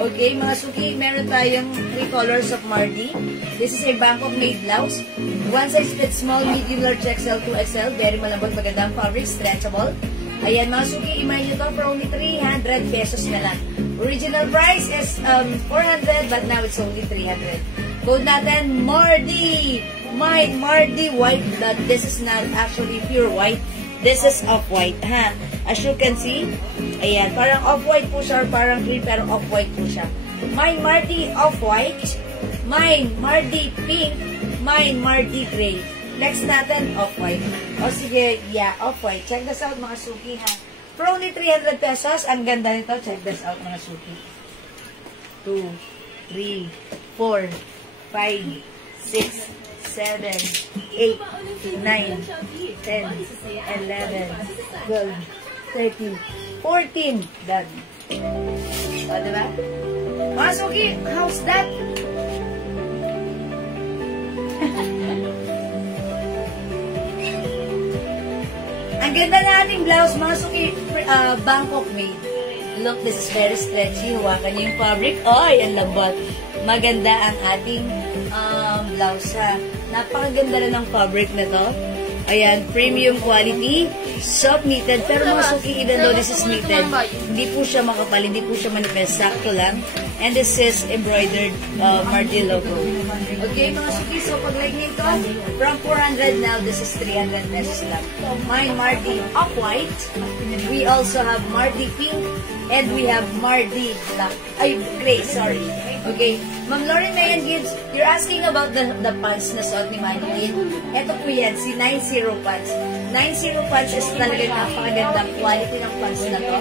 Okay, mga suki, meron tayong 3 colors of Marty. This is a Bangkok made blouse. One size fits small, medium, large, XL, 2XL. Very malambot, magandang fabric, stretchable. Ayan, mga suki, imay nyo to for only 300 pesos na lang. Original price is 400, but now it's only 300. Code natin, Marty! Marty white blood. This is not actually pure white. This is off-white, ha? As you can see, ayan, parang off-white po siya, or parang cream, pero off-white po siya. Mine Marty off-white, mine Marty pink, mine Marty gray. Next natin, off-white. O sige, yeah, off-white. Check this out, mga suki, ha? For only 300 pesos, ang ganda nito. Check this out, mga suki. 2, 3, 4, 5, 6, 7, 8, 9, 10, 11, 12, 13, 14. Done. O, diba? Mga suki, how's that? Ang ganda na ating blouse, mga suki, Bangkok made. Look, this is very stretchy. Huwakan niyo yung fabric. Ay, ang lambot. Maganda ang ating blouse, ha. Napakaganda rin ng fabric na to. Ayan, premium quality, soft knitted, pero mga suki, even though this is knitted, hindi po siya makapal, hindi po siya manipis, sakto lang. And this is embroidered Marty logo. Okay, mga suki, so pag like nito, from 400 now, this is 300 pesos lang. Mine Marty off-white, we also have Marty pink, and we have Marty black, ay, gray, sorry. Okay, Ma'am Lauren Mayan Gibbs, you're asking about the pants na suot ni Manny. Ito po yan, si 90 pants. 90 pants is talagang napakagandang quality ng pants na to.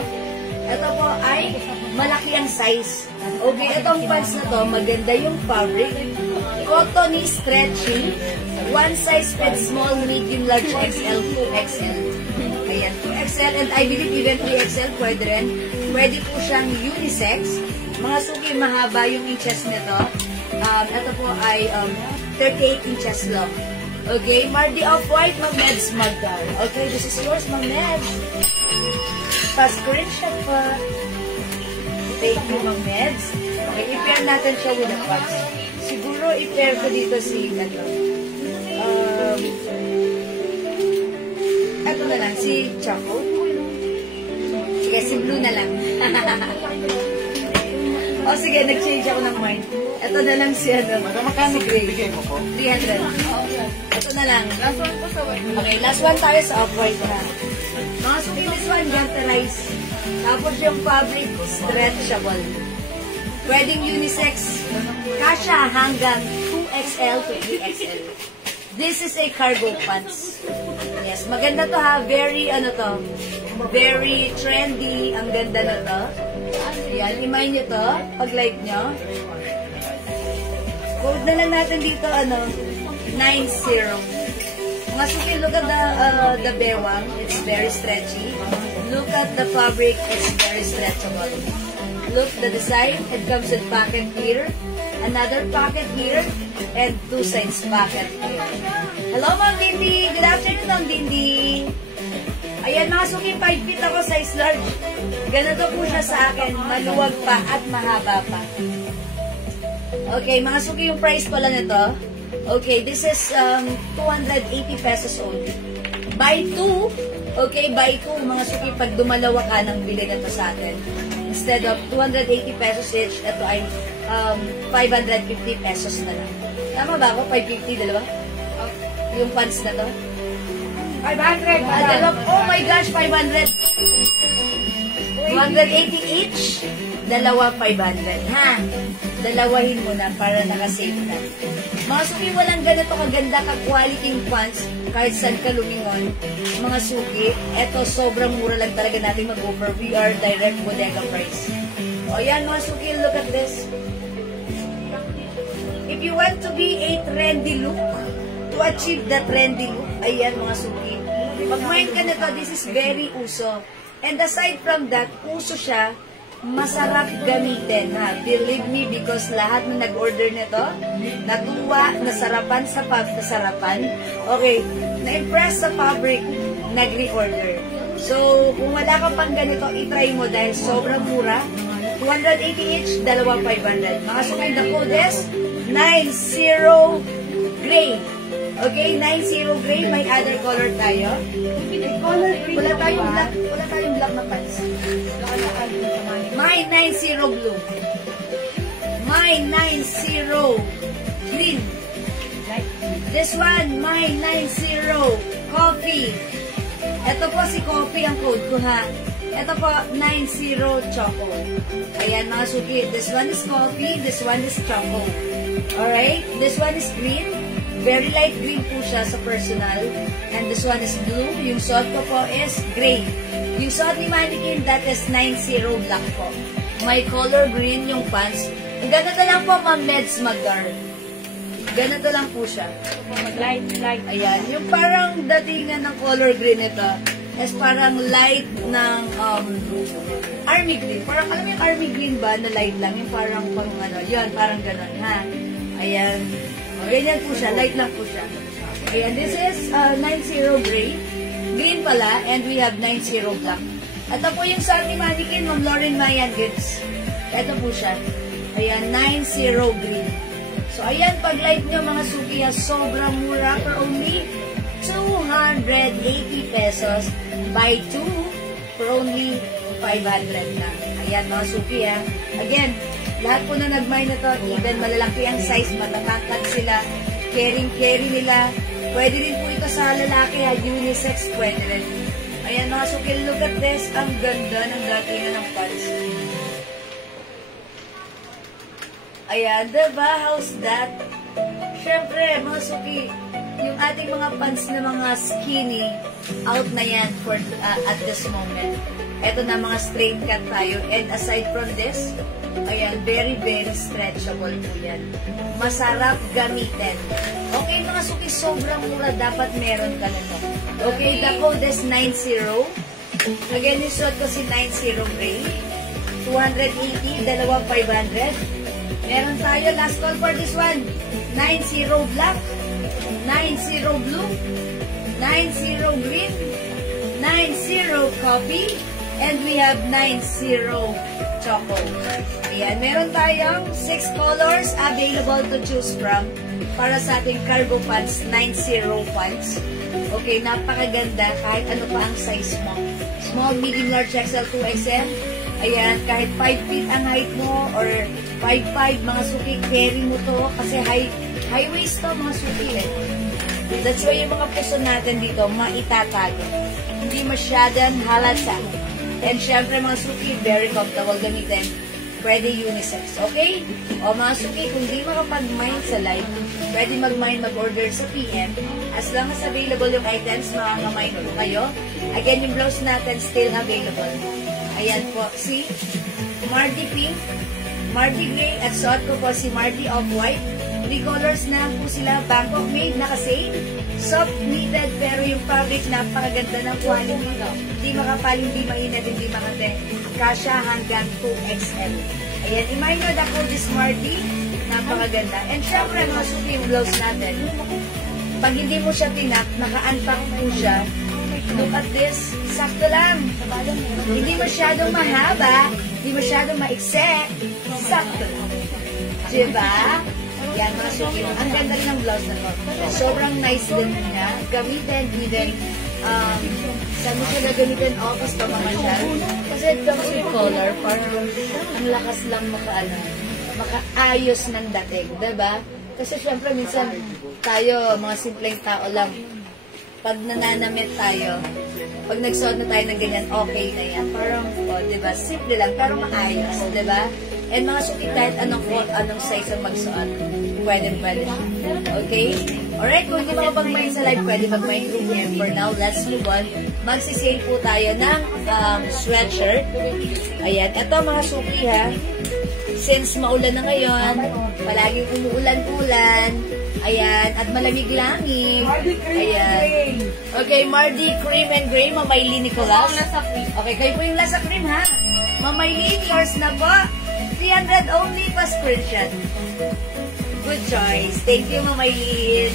Ito po ay malaki ang size. Okay, itong pants na to, maganda yung fabric. Cottony, stretchy. One size fits small, medium, large, XL, 2XL. Ayan, 2XL and I believe even 3XL pwede rin. Pwede po siyang unisex. Mga suki, mahaba yung inches nito. Ito po ay 38 inches long. Okay, Marty off-white, Ma'am Meds Magdal. Okay, this is yours, Ma'am Meds. Pa-screenshot pa. Thank you, Ma'am Meds. Okay, i-pair natin siya with the pants. Siguro i-pair ko dito si, ito na lang, si Choco. Sige, si Blue na lang. O sige, nag-change ako ng mind. Ito na lang si Magkano bigay mo po? 300. Ito na lang. Last one po sa white. Okay, last one tayo sa off-white na. Mga suki, this one, ganterize. Tapos yung fabric, stretchable. Pwedeng unisex. Kasha hanggang 2XL to 3XL. This is a cargo pants. Yes, maganda to ha. Very, very trendy. Ang ganda na to. Ayan, imay nyo to. Pag-like nyo. Code na lang natin dito, 90. Mga suki, look at the bewang. It's very stretchy. Look at the fabric. It's very stretchable. Look, the design. It comes with pocket here. Another pocket here. And 2 sides pocket here. Hello, Ma'am Dindy. Good afternoon, Ma'am Dindy. Ayan, mga suki, 5 feet ako, size large. Ganito po siya sa akin. Maluwag pa at mahaba pa. Okay, mga suki, yung price pala nito. Okay, this is 280 pesos only. Buy 2. Okay, buy 2. Mga suki, pag dumalawa ka ng bili nito sa atin. Instead of 280 pesos each, ito ay 550 pesos na lang. Tama ba ako? 550, dalawa? Yung pants na to? 500. Oh my gosh, 500. 280 each. Dalawa, 500. Ha? dalawahin mo na para nakasave na. Mga suki, walang ganito kaganda ka-quality pants kahit saan ka lumingon. Mga suki, eto sobrang mura lang talaga natin mag-offer. We are direct bodega price. O yan mga suki, look at this. If you want to be a trendy look, to achieve the trendy look, ayan mga suki. Pag-mind ka nito, this is very uso. And aside from that, uso siya, masarap gamitin, ha? Believe me, because lahat na nag-order nito, natuwa, nasarapan sa pagkasarapan. Okay, na-impress sa fabric, nag-reorder. So, kung wala ka pang ganito, itry mo dahil sobrang mura. 280 each, dalawa 500. Mga sukay na codes, 90 gray. Okay, 90 gray, may other color tayo. Color green. Wala tayong black na pants. May 90 blue. May 90 green. This one, may 90 coffee. Ito po si coffee ang code ko, ha. Ito po, 90 choco. Ayan mga suki. This one is coffee. This one is choco. Alright? This one is green. Very light green po siya sa personal. And this one is blue. Yung suot ko po is gray. Yung suot ni Mannequin, that is 90 black po. May color green yung pants. Ganito lang po, Ma'am Meds Magar. Ganito lang po siya. Light. Ayan. Yung parang datingan ng color green ito is parang light ng army green. Parang, alam mo yung army green ba na light lang? Yung parang ano, yun, parang gano'n, ha? Ayan. O, ganyan po siya. Light lang po siya. Ayan. This is 90 gray. Green pala. And we have 90 black. Ito po yung sa ating Mannequin, Ma'am Lauren Mayan Gibbs. Ito po siya. Ayan. 90 green. So, ayan. Pag light nyo, mga suki, sobrang mura for only 280 pesos. Buy 2 for only 500 na. Ayan, mga suki, ha. Again, lahat po na nag-mine na to, even malalaki ang size, matatangkad sila, caring-carry nila. Pwede rin po ito sa lalaki, ha. Unisex, pwede rin. Ayan, mga suki, look at this. Ang ganda ng datingan ng pants. Ayan, diba? How's that? Siyempre, mga suki, yung ating mga pants na mga skinny, out na yan for at this moment. Ito na, mga straight cut tayo. And aside from this, ayan, very, very stretchable po yan. Masarap gamitin. Okay, mga suki, sobrang mura. Dapat meron ka na to. Okay, the code is 90. Again, yung suot ko si 90 gray. 280, dalawa 500. Meron tayo, last call for this one. 90 black. 90 blue, 90 green, 90 coffee, and we have 90 choco. Ayan, meron tayong 6 colors available to choose from para sa ating cargo pants, 90 pants. Okay, napakaganda kahit ano pa ang size mo. Small, medium, large, XL, 2XL. Ayan, kahit 5 feet ang height mo or 5'5", mga suki, carry mo to kasi high waist to, mga suki, eh. That's why yung mga puso natin dito, maitatago. Hindi masyadong halata. And syempre, mga suki, very comfortable gamitin. Pwede unisex, okay? O mga suki, kung di makapag-mine sa live, pwede mag-order sa PM. As long as available yung items, makaka-mine po kayo. Again, yung blouse natin still available. Ayan po, see? Marty Pink, Marty Gray, at suot ko po si Marty Off-White. 3 colors na lang po sila. Bangkok made, naka-sale. Soft knitted, pero yung fabric napakaganda ng quality. Hindi makapal, hindi mainit, hindi makate. Kasha hanggang 2XL. Ayan, imagine nyo, the code is Marty. Napakaganda. And syempre, mga suki yung blouse natin. Pag hindi mo siya tinak, naka-unpack po siya. Look at this. Sakto lang. Hindi masyadong mahaba. Hindi masyadong maikse. Sakto lang. Diba? Yan, mga suki. Ang ganda rin ng blouse na to. Sobrang nice din niya. Gamitin, even, saan mo siya gagamitin office pa mamasyal. Kasi ito kasi color, parang ang lakas lang makaayos ng dating. Diba? Kasi syempre, minsan, tayo, mga simpleng tao lang, pag nananamit tayo, pag nagsuot na tayo ng ganyan, okay na yan. Parang, diba, simple lang, pero maayos, diba? And mga suki, kahit anong size ang magsuot, pwede siya. Okay? Alright, kung hindi makapag-mind sa live, pwede mag-mind through here. For now, let's move on. Magsisale po tayo ng sweatshirt. Ayan, ito mga suki ha. Since maulan na ngayon, palaging umuulan-ulan, ayan, at malamig-lamig. Ayan. Okay, Mardi, Cream and Gray, Mamayli Nicolas. Okay, kayo po yung lasa cream ha. Mamayli, yours na po. 300 only pa screenshot. Good choice. Thank you, Mamaylin.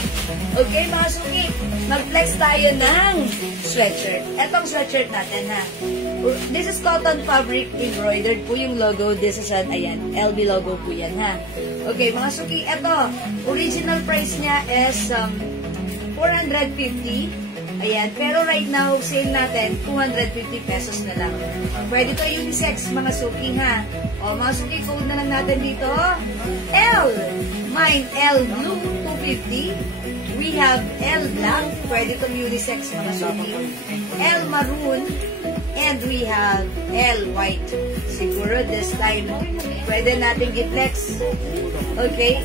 Okay, mga suki, mag-flex tayo ng sweatshirt. Etong sweatshirt natin, ha. This is cotton fabric embroidered po yung logo. This is an, ayan, LB logo po yan, ha. Okay, mga suki, eto, original price niya is 450. Ayan, pero right now, sale natin, 250 pesos na lang. Pwede to unisex, mga suki, ha. O, mga suki, code na lang natin dito. L. Mine, L blue, 250. We have L black. Pwede itong unisex, mga suki. L maroon. And we have L white. Siguro this time, pwede natin i-flex. Okay,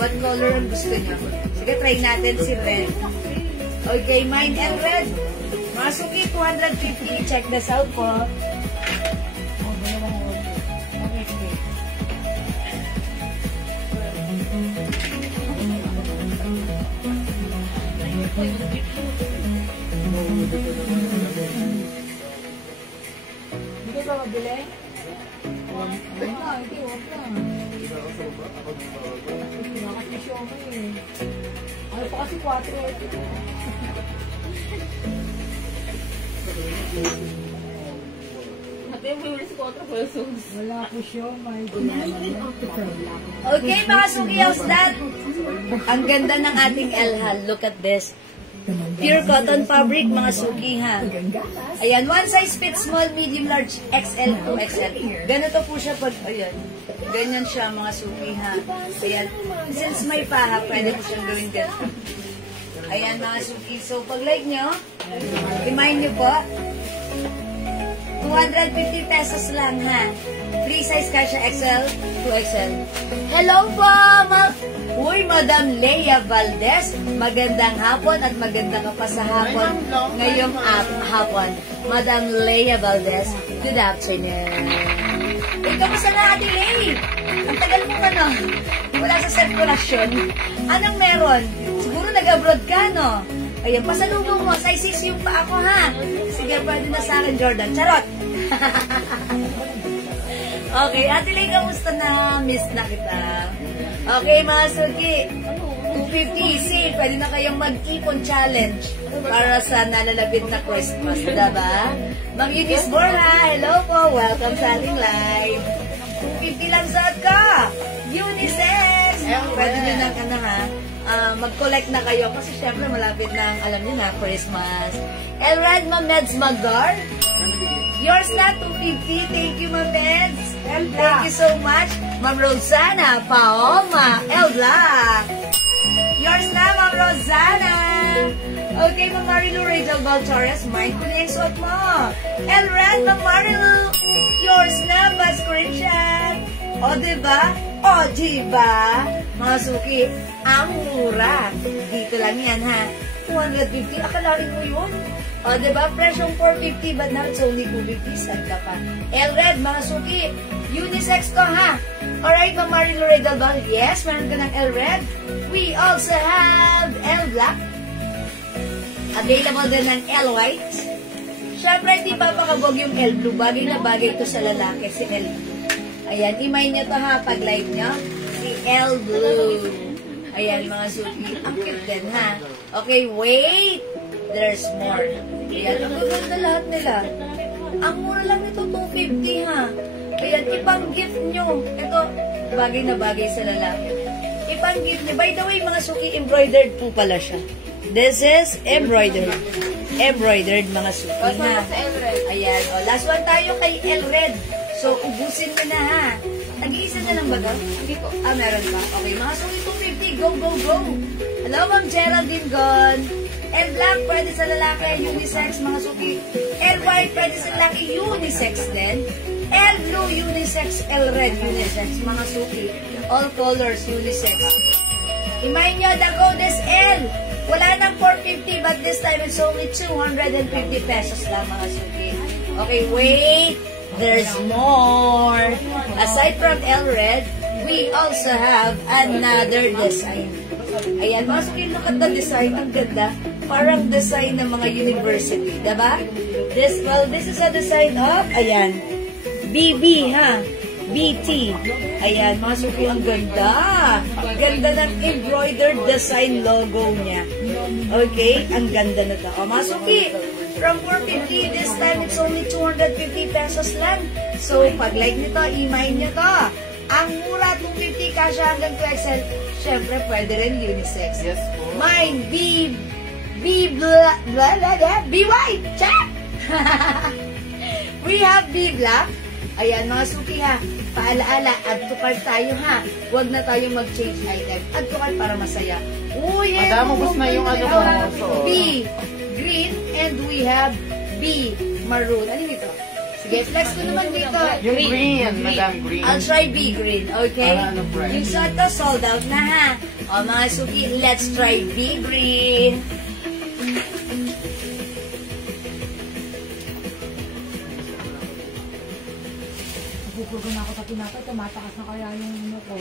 what color ang gusto nyo? Sige, try natin si red. Okay, mine and red. Mga suki, 250. Check this out po. Hindi ba mabili? Hindi, wag lang. Nakakasyo mo eh. Ano pa kasi 4 Ate, may ulit 4 pesos. Wala ko siya, my Okay, mga sukiyaws, that. Ang ganda ng ating LHA. Look at this. Pure cotton fabric, mga suki, ha. Ayan, one size fits small, medium, large, XL to XL. Ganito po siya pag, ayan. Ganyan siya, mga suki, ha. Ayan. Since may paha, pwede po siyang gawin ganito. Ayan, mga suki. So, pag like nyo, remind nyo po, 250 pesos lang, ha. Free size kasha XL to XL. Hello po, Uy, Madam Leia Valdez. Magandang hapon at magandang kapasahapon ngayong hapon. Madam Leia Valdez, good afternoon. Kamusta na, Ate Lei? Ang tagal mo ka, no? Wala sa sirkulasyon. Anong meron? Siguro nag-abroad ka, no? Ayan, pasalubong mo. Size 6 yung pa ako, ha? Sige, pwede na sa akin, Jordan. Charot! Okay, Ate Lei, kamusta na? Miss na kita. Okay, mga suki. 250, see, pwede na kayong mag-ipon challenge para sa nalalapit na Christmas, diba? Ma'am Eunice Borja, hello po. Welcome sa ating live. 250 lang sa ka. Unisex! Pwede nyo na ka na, ha? Mag-collect na kayo kasi syempre malapit na, alam niyo na, Christmas. Elred Mameds Magar. Yours na, 250. Thank you, Mameds. Thank you so much. Ma'am Rosana Paoma Elbla. Yours na, Ma'am Rosana. Okay, Ma'am Marilu Rachel Baltores. Mind ko na yung suot mo. Elred, Ma'am Marilu. Yours na, ba screenshot? O, diba? O, diba? Mga suki, ang mura. Dito lang yan, ha? 250. Akalain mo yun? O, diba? Presyong 450, but now it's only 250. Saan ka pa? Elred, mga suki. Unisex ko, ha? Alright, Ma'am Marilu Rachel Bal. Yes, meron ka ng Elred. We also have L Black. Available din ng L White. Siyempre, hindi papakabog yung L Blue. Bagay na bagay ito sa lalaki, si L Blue. Ayan, imay niyo to, ha, pag live nyo. Si L Blue. Ayan, mga suki. Ang cute din, ha? Okay, wait. There's more. Ayan, ang gaganda lahat nila. Ang mura lang nito, 250, ha? Ayan, ipang-gift nyo. Ito, bagay na bagay sa lalaki. Ipang-gift nyo. By the way, mga suki, embroidered po pala siya. This is embroidered. Embroidered, mga suki, ha? Ayan, o, last one tayo kay Elred. So, ubusin mo na, ha? Nag-iisa na lang ba daw? Hindi po. Ah, meron pa. Okay, mga suki, 250. Go, go, go. Hello, Ma'am Geraldine Gon. L Black, pwede sa lalaki, unisex, mga suki. L White, pwede sa lalaki, unisex din. L blue unisex, L red unisex, mga suki. All colors unisex. Imayin nyo, the code is L. Wala nang 450, but this time it's only 250 pesos lang, mga suki. Okay, wait. There's more. Aside from L red, we also have another design. Ayan, mga suki, look at the design. Ang ganda. Parang design ng mga university, diba? This is a design of, ayan, BB, ha? BT. Ayan, mga suki, ang ganda. Ganda ng embroidered design logo niya. Okay, ang ganda na ito. O, mga suki, from 450, this time it's only 250 pesos lang. So, pag-like nito, email nyo to. Ang mura, 250, kasha hanggang 2XL. Syempre, pwede rin unisex. Yes po. Mine, B white, check! We have B black. Ayan, mga suki ha. Paalaala, add to cart tayo ha. Huwag na tayo mag-change item. Add to cart para masaya. Uy, Madam, ubos na yung ano ko. So, B green and we have B maroon. Ano dito? Sige, flex ko naman dito. yung green, Madam, green. I'll try B green, okay? Para ano, friend? Yung suot ko, sold out na ha. O mga suki, let's try B green. Napupugo na ako sa tinapay, tumatakas na kaya yung ano ko,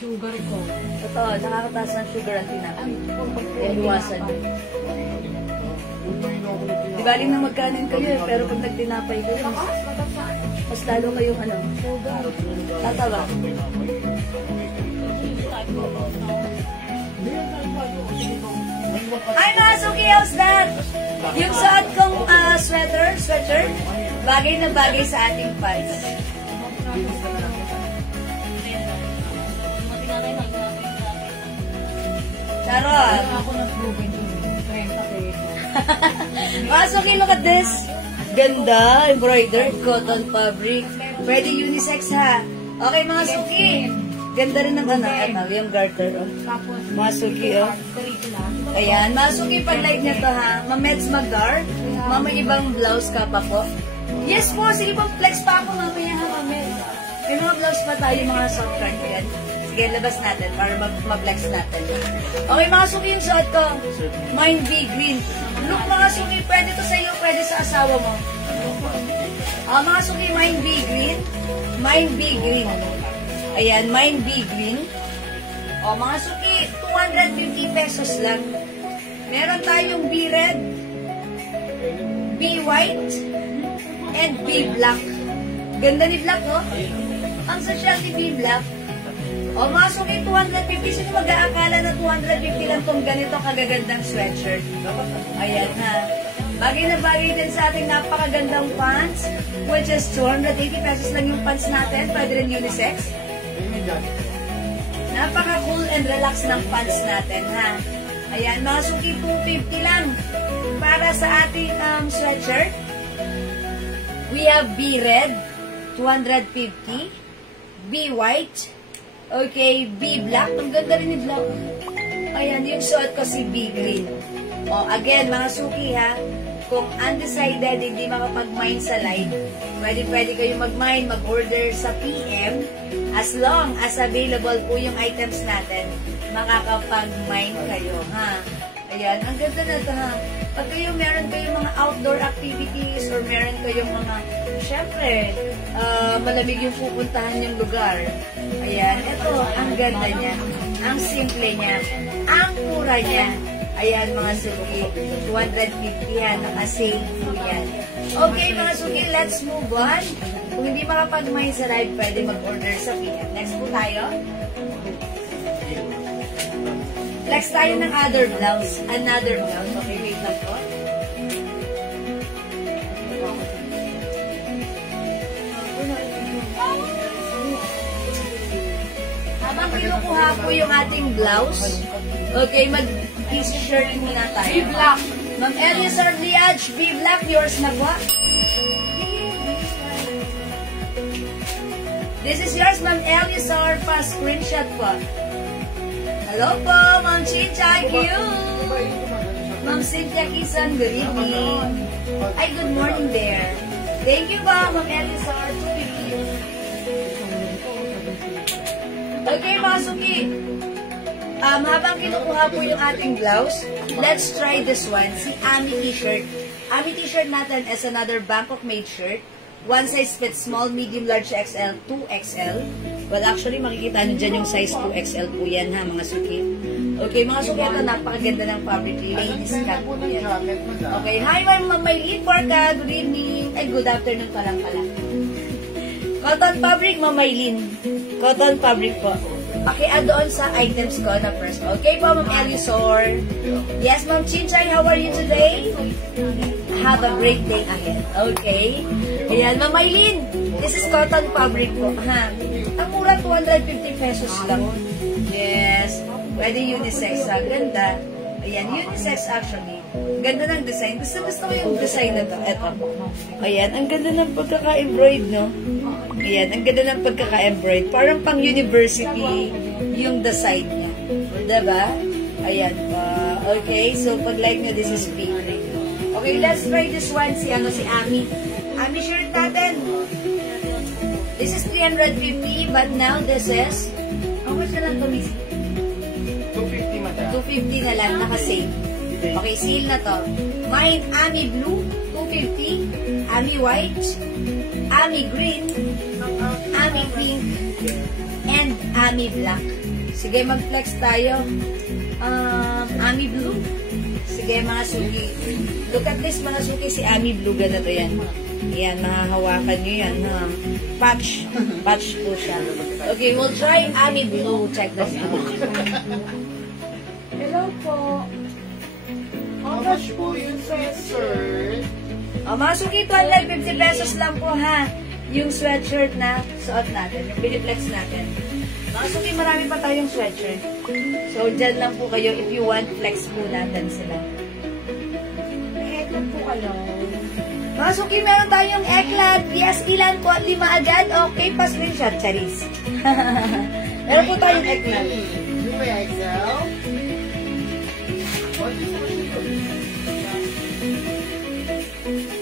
sugar ko. Totoo, nakakataas ng sugar ang tinapay. Kaya iwasan. Di bali na magkanin kayo eh, pero pag nagtinapay kayo, mas lalo kayong ano, tatawa. Hi mga suki, how's that? Yung suot kong sweatshirt, bagay na bagay sa ating pants. Charot! Ako na proven yun, 30 pesos. Mga suki, look at this. Ganda, embroidered cotton fabric. Pwede unisex ha. Okay mga suki. Ganda rin ng ano, yung garter. Oh. Tapos, Mga suki, oh. Ayan, mga suki, pag-like nyo to ha. Mameds mag-gar. May ibang blouse ka pa po. Yes po, sige po, flex pa ako mamaya ha, mameds. May mga blouse pa tayo, mga soft cardigan. Sige, labas natin para ma-flex natin. Okay, mga suki, yung suot ko. Mine B green. Look, mga suki, pwede to sa iyo, pwede sa asawa mo. Mga suki, mine B green. Mine B green. Ayan, mine B green. Mga suki, 250 pesos lang. Meron tayong B red, B white, and B black. Ganda ni black, oh. Ang social ni B black. Mga suki, 250. Sino mag-aakala na 250 lang tong ganito kagagandang sweatshirt? Ayan ha. Bagay na bagay din sa ating napakagandang pants, which is 280 pesos lang yung pants natin. Pwede rin unisex. Napaka-cool and relax ng pants natin, ha? Ayan, mga suki, 250 lang. Para sa ating sweatshirt, we have B red, 250. B white. Okay, B black. Ang ganda rin ni black. Ayan, yung suot ko si B green. Again, mga suki, ha? Kung undecided, hindi makapag-mine sa live, pwede kayo mag-mine, mag-order sa PM. As long as available po yung items natin, makakapag-mine kayo, ha? Ayan, ang ganda na ito, ha? Pag kayo, meron kayong mga outdoor activities or meron kayong mga, syempre, malamig yung pupuntahan yung lugar. Ayan, ito, ang ganda niya. Ang simple niya. Ang mura niya. Ayan, mga suki, 250 yan, naka-sale po yan. Okay, mga suki, let's move on. Kung hindi makapag-mine sa live, pwede mag-order sa PM. Next po tayo. Flex tayo ng other blouse. Another blouse. Okay, wait lang po. Habang kinukuha po yung ating blouse, okay, mag-t-shirt muna tayo. B black. Ma'am Eliasar Liaj, B black, yours na po. This is yours, Ma'am Eliasar, pa-screenshot po. Hello po, Ma'am Cynthia Q. Ma'am Cynthia Kisan, good evening. Ay, good morning there. Thank you po, Ma'am Eliasar, 250. Okay, mga suki. Habang kinukuha po yung ating blouse, let's try this one. Si Ami t-shirt. Ami t-shirt natin is another Bangkok made shirt. One size fits small, medium, large, XL, 2XL. Well, actually, makikita nyo dyan yung size 2XL po yan, ha, mga suki. Okay, mga suki, ito napakaganda ng fabric. Ladies cut po yan. Okay, hi, Ma'am Maylene Porca. Good evening. Ay, good afternoon pa lang pala. Cotton fabric, Ma'am Maylene. Cotton fabric po. Paki-add doon sa items ko na first. Okay po, Ma'am Elisor. Yes, Ma'am Chinchay, how are you today? Have a great day ahead. Okay. Ayan, Ma'am Maylene. This is cotton fabric po. Ha? Ang mura, 250 pesos lang. Yes. Pwede unisex. Ha? Ganda. Ayan, unisex actually. Ganda ng design. Gusto ko yung design na to. Eto. Ayan, ang ganda ng pagkaka-embroid, no? Ayan, ang ganda ng pagkaka-embroid. Parang pang university yung design niya. Diba? Ayan. Okay, so pag like nyo, this is pink. Okay, let's try this one. Si Ami. Ami shirt natin. This is 350, but now this is, how much na lang to, Miss? 250 madam. 250 na lang, naka-save. Okay, sale na to. Mine, Ami blue, 250. Ami white, Ami green, Ami pink, and Ami black. Sige, mag-flex tayo. Ami blue. Sige, mga suki. Look at this, mga suki. Si Ami blue, ganito yan. Yan, mahahawakan nyo yan, ha? Patch. Patch po siya. Okay, we'll try Ami blue. Check this out. Hello po. How much po yun, sir? Mga suki, 250 pesos lang po, ha? Yung sweatshirt na suot natin. Yung piniplex natin. Mga suki, marami pa tayong sweatshirt. So, dyan lang po kayo. If you want, flex po natin sila. May eklat po kayo. Mga suki, meron tayong eklat. Yes, ilan po? 5 agad? Okay, pa-screenshot, Charis. Meron po tayong eklat. Yung may Excel?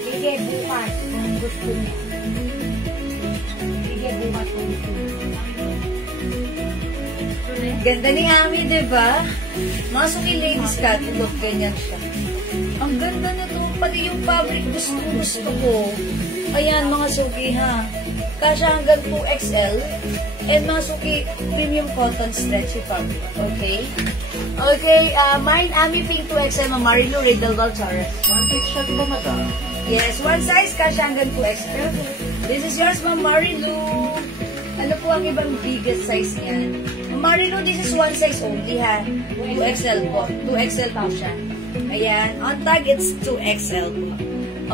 Sige, bukas. Kung gusto niya. Sige, bukas kung gusto niya. Ganda ni Ami, diba? Mga suki, ladies cut. Look, ganyan siya. Ang ganda na to. Pati yung fabric, gusto ko. Ayan, mga suki, ha? Kasya hanggang 2XL. And mga suki, premium cotton stretchy fabric. Okay? Okay, mine, Ami Pink 2XL, Marilu, Riddle, Valchares. One piece shot ba, madam? Yes, one size, kasya hanggang 2XL. This is yours, Ma'am Marilu. Ano po ang ibang biggest size niyan? Ma'am Marilu, this is one size only, ha? 2XL po. 2XL po siya. Ayan. On tag, it's 2XL po.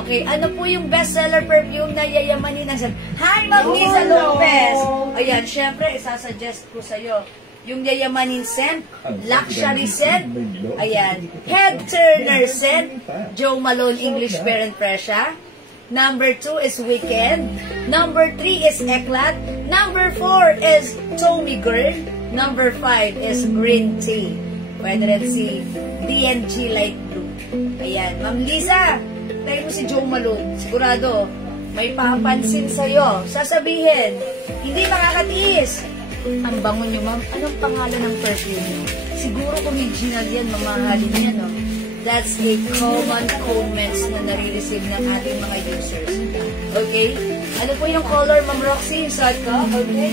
Okay, ano po yung bestseller perfume na yayamanin ng scent? Hi, Ma'am Liza Lopez! Ayan, syempre, isasuggest ko sa'yo. Yung yayamanin scent, luxury scent, ayan, head turner scent, Joe Malone English Bear and Pressure. Number 2 is Weekend. Number 3 is Eklat. Number 4 is Tommy Girl. Number 5 is Green Tea. Pwede rin si DNG Light Blue. Ayan. Ma'am Liza, tayo mo si Joe Malone. Sigurado, may papansin sa'yo. Sasabihin, hindi makakatiis. Ang bango nyo, ma'am. Anong pangalan ng perfume nyo? Siguro original yan, mamahalin yan, no? That's a common comments na nare-receive ng ating mga users. Okay? Ano po yung color, Ma'am Roxy? Yung suot ko? Okay?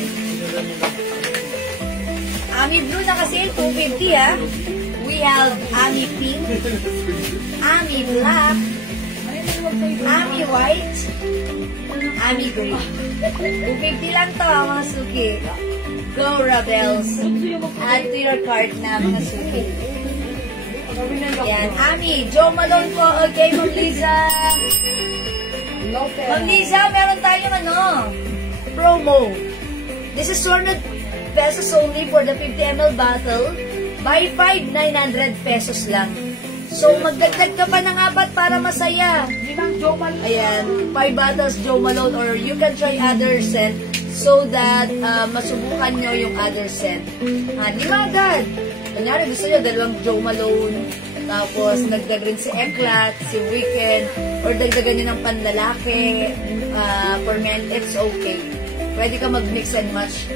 Ami Blue na kasi, 250, ha? We have Ami Pink, Ami Black, Ami White, Ami Green. 250 lang to, mga suki. Go, Rebels. Add to your cart na, mga suki. Yan, Ami, Joe Malone po. Okay, Ma'am Liza. Ma'am Liza, meron tayong promo. This is 200 pesos only for the 50 ml bottle. Buy 5, 900 pesos lang. So, magdagdag ka pa ng 4 para masaya. Ayan, 5 bottles Joe Malone, or you can try other scent so that masubukan nyo yung other scent. 5 agad. Kunyari, gusto nyo 2 Joe Malone, tapos nagdag rin si Eklat, si Weekend, or dagdagan nyo ng panlalaki, for men, it's okay. Pwede ka mag-mix and match.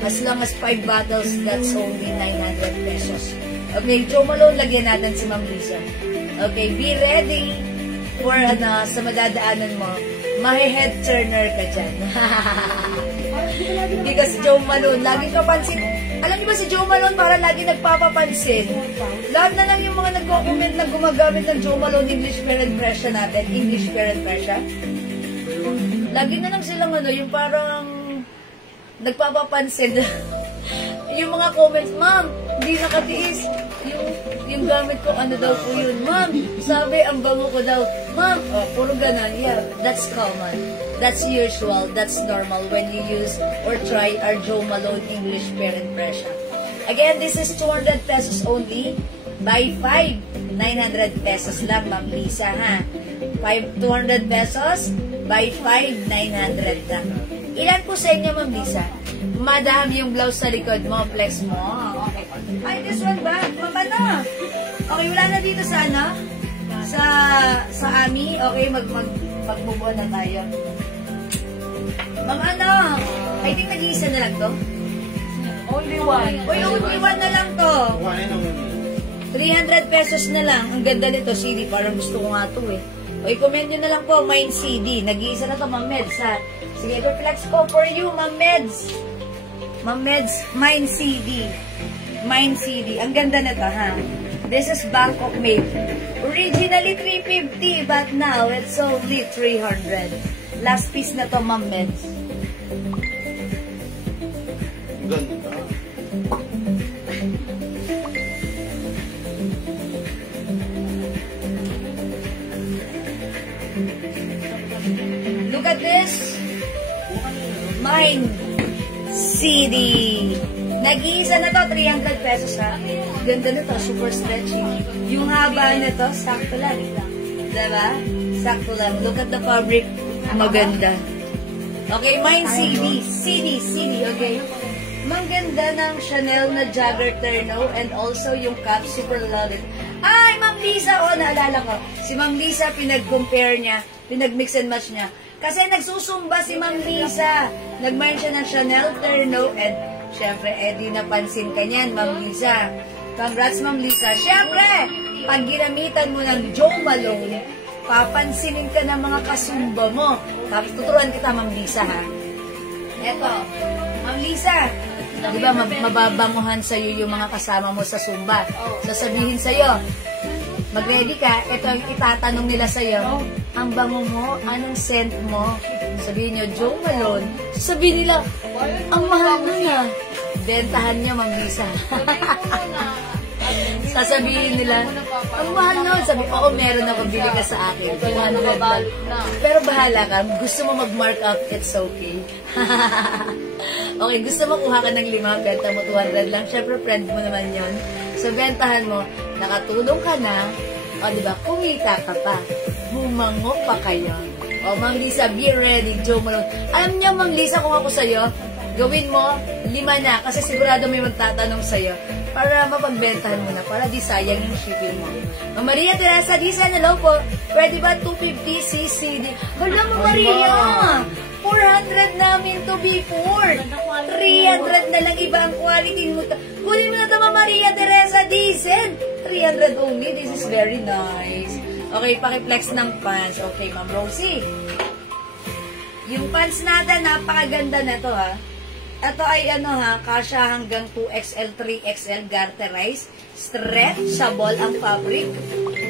As long as 5 bottles, that's only 900 pesos. Okay, Jo Malone, lagyan natin si Ma'am Lisa. Okay, be ready for sa madadaanan mo. Mahe-head turner ka dyan. Because Jo Malone, lagi ka pansin. Alam niyo ba si Jo Malone para lagi nagpapapansin? Lahat na lang yung mga nagko-comment na gumagamit ng Jo Malone English Parent Pressure natin. English Parent Pressure. Lagi na lang silang yung parang nagpapapansin. Yung mga comments, ma'am, hindi nakatiis. Yung gamit ko, ano daw po yun. Ma'am, sabi, ang bango ko daw. Ma'am, puro ganun. Yeah, that's common. That's usual. That's normal when you use or try our Jo Malone English Parent Pressure. Again, this is 200 pesos only. Buy 5, 900 pesos lang, Ma'am Lisa, ha? 200 pesos, buy 5, 900 lang. Ilan po sa inyo, Ma'am Lisa? Madami yung blouse sa likod mo, flex mo. Okay. Ay, this one ba? Mapano? Okay, wala na dito sa sa Ami. Okay, mag-move on na tayo. Ma'am, I think nag-iisa na lang to. Only one. Uy, only one na lang to. 300 pesos na lang. Ang ganda nito, CD. Parang gusto ko nga to eh. Uy, comment nyo na lang po, Mine CD. Nag-iisa na to, Ma'am Meds, ha? Sige, flex ko for you, Ma'am Meds. Ma'am Meds, Mine CD. Mine CD. Ang ganda nito, ha? This is Bangkok made. Originally 350, but now it's only 300. Last piece na to, Ma'am Meds. Ganda. Look at this. Mine CD. Nag-iisa na to, 300 pesos, ha? Ganda na to, super stretchy. Yung haba na to, sakto lang. Diba? Sakto lang. Look at the fabric. Maganda. Okay, Mine CD. CD, okay? Maganda ng Chanel na Jagger Terno and also yung cap, super loaded. Ay, Ma'am Lisa, naalala ko. Si Ma'am Lisa, pinag-compare niya, pinag-mix and match niya. Kasi nagsusumba si Ma'am Lisa. Nag-mine siya ng Chanel Terno and syempre, di napansin ka niyan, Ma'am Lisa. Congrats, Ma'am Lisa. Syempre, pag ginamitan mo ng Jo Malone, papansinin ka ng mga kasumba mo. Tapos tuturuan kita, Ma'am Lisa, ha? Eto, Ma'am Lisa, di ba mababanguhan sa'yo yung mga kasama mo sa Zumba? Sasabihin sa'yo, mag-ready ka, ito ang itatanong nila sa'yo, ang bango mo, anong scent mo? Sabihin nyo, Jo Malone. Sabihin nila, ang mahal mo na. Bentahan niya, Ma'am Lisa. Sasabihin nila, ang mahal nun. Sabi, oo, meron ako, bili ka sa akin. 200 lang. Pero bahala ka, gusto mo mag-mark up, it's okay. Okay, gusto mo kuha ka ng 5, benta mo 200 lang. Siyempre, friend mo naman yon. So, bentahan mo, nakatulong ka na, o diba, kumita ka pa. Bumango pa kayo. O, Ma'am Lisa, be ready, Jo Malone. Alam niyo, Ma'am Lisa, kung ako sa'yo, gawin mo 5 na, kasi sigurado may magtatanong sa'yo para mapagbentahan mo na, para di sayang yung shipping mo. Ma'am Maria Teresa Dizan, hello po. Pwede ba 250 cc? Hala, Ma'am Maria! 400 namin to before. 300 na lang iba ang quality mo. Kunin mo na ito, Ma'am Maria Teresa Dizan. 300 only. This is very nice. Okay, pakiplex ng pants. Okay, Ma'am Rosie. Yung pants natin, napakaganda na to, ha. Ito ay kasya hanggang 2XL, 3XL, garterized, stretchable ang fabric.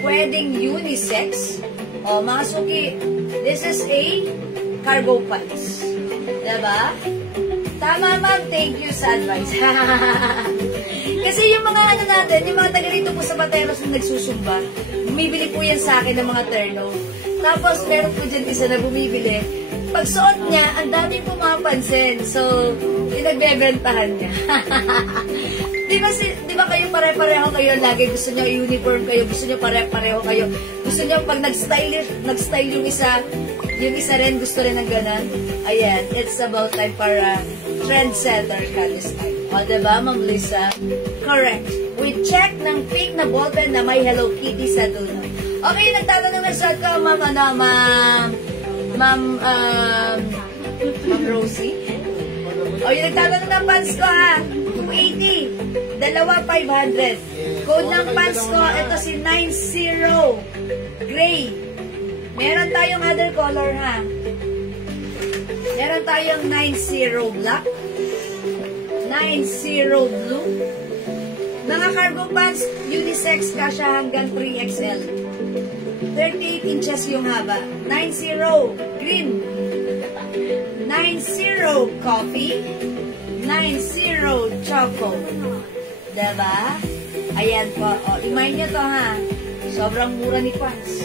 Pwedeng unisex. O, mga suki, this is a cargo pants. Diba? Tama, ma'am. Thank you sa advice. Kasi yung mga natin, yung mga taga rito po sa Bateros na nagsusumba, bumibili po yan sa akin ng mga terno. Tapos, meron po dyan isa na bumibili. Pag suot niya, ang daming pumapansin. So, pinagbebentahan niya. Di ba kayo pare-pareho kayo? Lagi gusto niyo uniform kayo, gusto niyo pare-pareho kayo. Gusto niyo pag nag-style yung isa rin, gusto rin ng ganan. Ayan, it's about time para trendsetter ka this time. O, diba, Ma'am Lisa? Correct. We check ng pink na ballpen na may Hello Kitty sa dulo. Okay, nagtatanong na sa ko, Ma'am Rosie. O, yung nagtatanong ng pants ko ha, 280. Dalawa, 500. Code ng pants ko, ito si 90 gray. Meron tayong other color ha. Meron tayong 90 black, 90 blue. Mga cargo pants, unisex, kasya hanggang 3XL. 38 inches yung haba. 90 green, 90 coffee, 90 choco. Diba? Ayan po. O, imayin nyo to ha. Sobrang mura ni pants.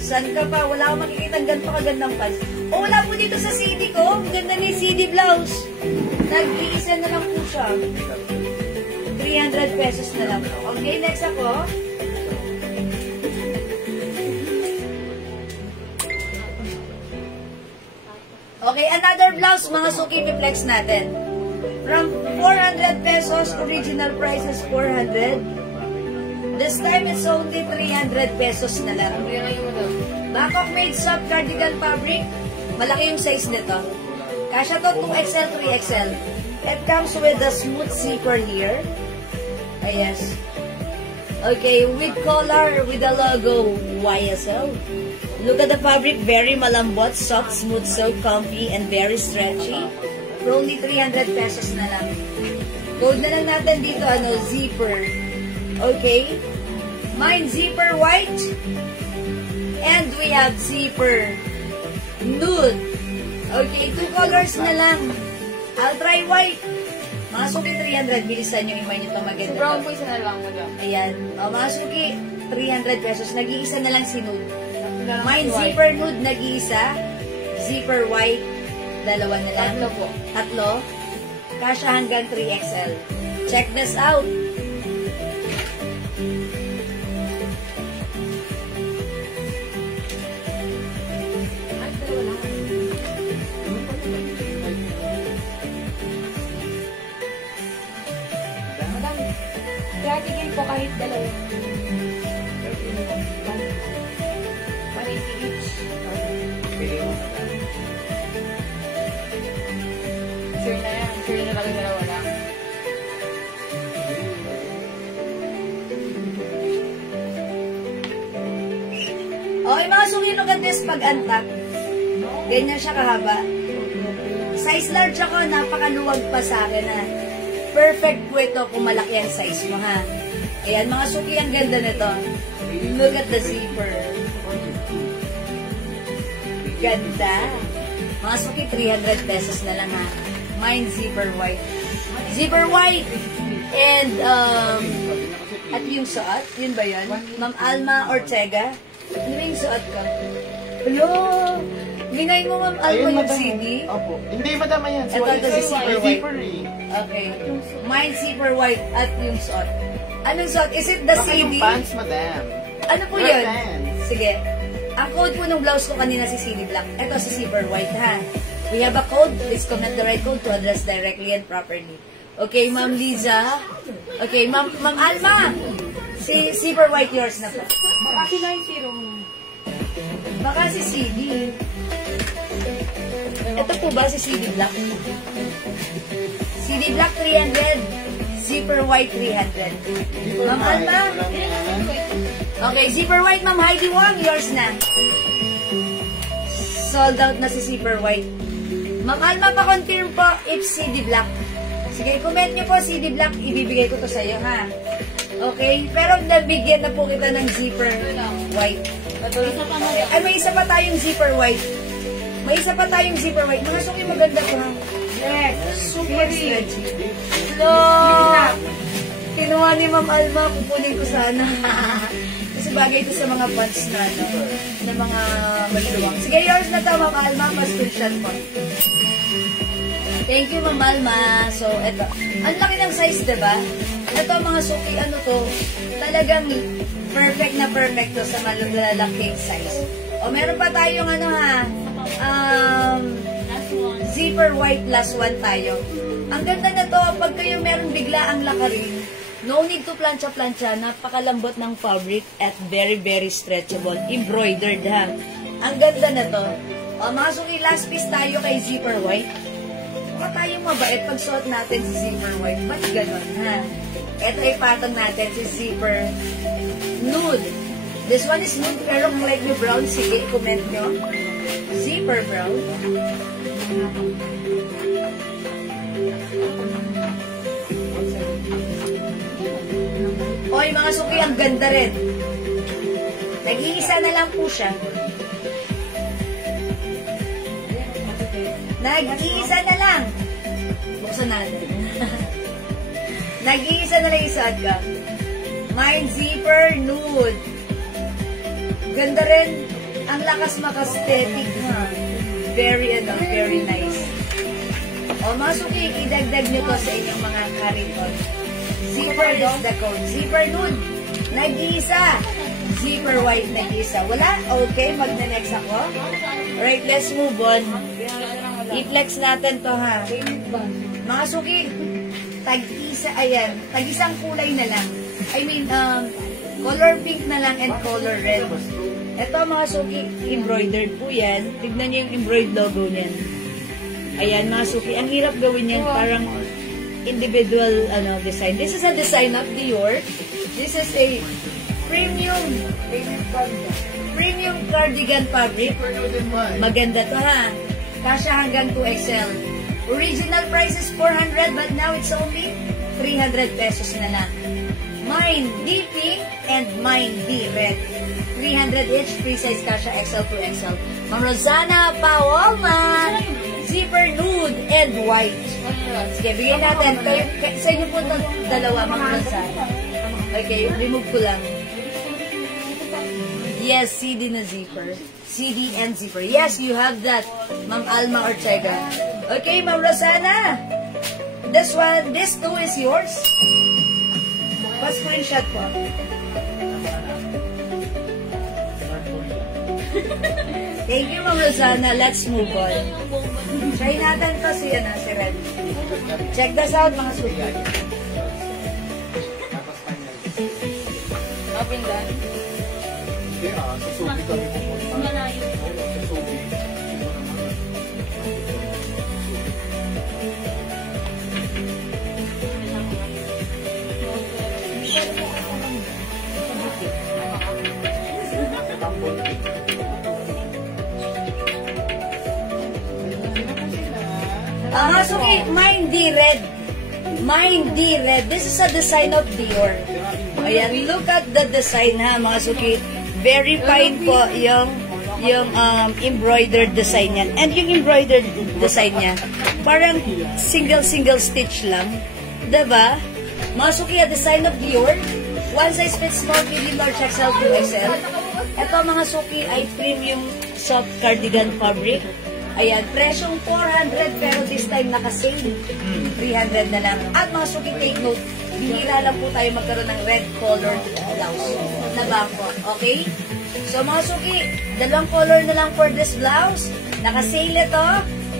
San ka pa? Wala akong makikita ang ganito kagandang pants. O, wala po dito sa CD ko. Ang ganda ni CD blouse. Nag-iisa na lang po siya. 300 pesos na lang po. Okay, next ako. Okay, another blouse, mga suki flex natin. From 400 pesos, original price is 400. This time, it's only 300 pesos na lang. Bangkok made soft cardigan fabric. Malaki yung size nito. Kasya to 2XL, 3XL. It comes with a smooth zipper here. Yes. Okay, with collar, with the logo YSL. Look at the fabric, very malambot, soft, smooth, so comfy, and very stretchy. For only 300 pesos na lang. Code na lang natin dito, zipper. Okay. Mine, zipper white. And we have zipper nude. Okay, 2 colors na lang. I'll try white. Mga suki, 300. Bilisan nyo, imayin nyo ito maganda. Brown po isa na lang, madam. Ayan. O, mga suki, 300 pesos. Nag-iisa na lang si nude. Mine, zipper nude, nag-iisa. Zipper white, dalawa na lang. Tatlo po. Tatlo. Kasya hanggang 3XL. Check this out. Madam, tigil po kahit dalawa. 180 each. Sure na yan. Sure na talaga dalawa lang. Okay, mga suki, look at this pag-antak. Ganyan siya kahaba. Size large ako, napakaluwag pa sa akin ha. Perfect po ito kung malaki ang size mo ha. Ayan, mga suki, ang ganda nito. Look at the zipper. Ganda. Mga suki, 300 pesos na lang ha. Mine, zipper white. Zipper white. And, at yung suot, yun ba yun? Ma'am Alma Ortega. Ano yung suot ka? Hello! Ginay mo, Ma'am Alma, yung CD? Opo. Hindi, madama yan. Ito, ito si zipper white. Zipper eh. Okay. Mine, zipper white at yung suot. Anong suot? Is it the Baka CD? yung pants, madam. Ano po Your yun? pants. Sige. Ang code po ng blouse ko kanina si CD Black. Ito si zipper white, ha? We have a code. Please comment the right code to address directly and properly. Okay, Ma'am Liza. Okay, Ma'am Alma. Si zipper white yours na po. Baka si 90 mo. Baka si CD. Ito po ba si CD Black? CD Black 300. Zipper white 300. Ma'am Alma. Okay, zipper white, Ma'am Heidi Wong. Yours na. Sold out na si zipper white. Ma'am Alma, pa-confirm po if CD Black. Sige, comment nyo po CD Black. Ibibigay ko to sa'yo, ha? Okay? Pero nabigyan na po kita ng zipper white. Okay. Ay, may isa pa tayong zipper white. May isa pa tayong zipper white. Mga suki maganda po, ha? Yes. Super stretchy. Hello! Kinuha ni Ma'am Alma. Kukunin ko sana. Kasi bagay ito sa mga pants na, na mga maluwang. Sige, yours na to, Ma'am Alma. Pa-screenshot mo. Thank you, Ma'am Alma. So, eto. Ang laki ng size, diba? Ito, mga suki, ano to, talagang perfect na perfect to sa malalaking size. O, meron pa tayong, ano ha, zipper white plus 1 tayo. Ang ganda na to, pag kayo meron bigla ang lakarin, no need to plancha-plancha, napakalambot ng fabric at very, very stretchable. Embroidered, ha. Ang ganda na to. O, mga suki, last piece tayo kay zipper white. mukha tayong mabait pag suot natin si zipper white. Ba't ganon, ha? Ito ay patong natin si zipper nude. This one is nude, pero kung like nyo brown, sige, comment nyo. Zipper brown. Oy, mga suki, ang ganda rin. Nag-iisa na lang po siya. Nag-iisa na lang. Buksan natin. Nag-iisa na lang isa ka. Mine zipper nude. Ganda rin. Ang lakas makastetic ha. Very nice. O mga suki, idagdag nyo to sa inyong mga kariton. Zipper is the code. Zipper nude. Nag-iisa. Zipper white nag-iisa. Wala? Okay, magna-next ako. Alright, let's move on. I-flex natin to ha. Mga suki, tag-isa, ayan. Tag-isang kulay na lang. I mean, color pink na lang and color red. Ito mga suki, embroidered po yan. Tignan niyo yung embroidered logo niyan. Ayan mga suki, ang hirap gawin yan. Parang individual design. This is a design of Dior. This is a premium cardigan fabric. Maganda to ha. Kasya hanggang 2XL. Original price is 400 but now it's only 300 pesos na lang. Mine D pink and mine D red. 300 each, free size kasya XL to XL. Ma'am Rosana Paolma, zipper nude and white. Sige, bigyan natin. Sa inyo po itong dalawa, Ma'am Rosana. Okay, remove ko lang. Yes, CD na zipper. CD and zipper. Yes, you have that, Ma'am Alma Ortega. Okay, Ma'am Rosana. This one, this two is yours. Pa-screenshot po. Thank you, Ma'am Rosana. Let's move on. Try natin to si Red. Check this out, mga suki. Open that. Malayo. Mga suki, mine D red. Mine D red. This is a design of Dior. Ayan, look at the design ha, mga suki. Very fine po yung embroidered design niyan. And yung embroidered design niya, parang single stitch lang. Diba? Mga suki, a design of Dior. One size fits small, medium, large, XL, 2XL. Ito mga suki ay premium soft cardigan fabric. Ayan, presyong 400 pero this time naka-sale. 300 na lang. At mga suki, take note, bihira lang po tayo magkaroon ng red colored blouse na bangko. Okay? So mga suki, dalawang color na lang for this blouse. Naka-sale ito.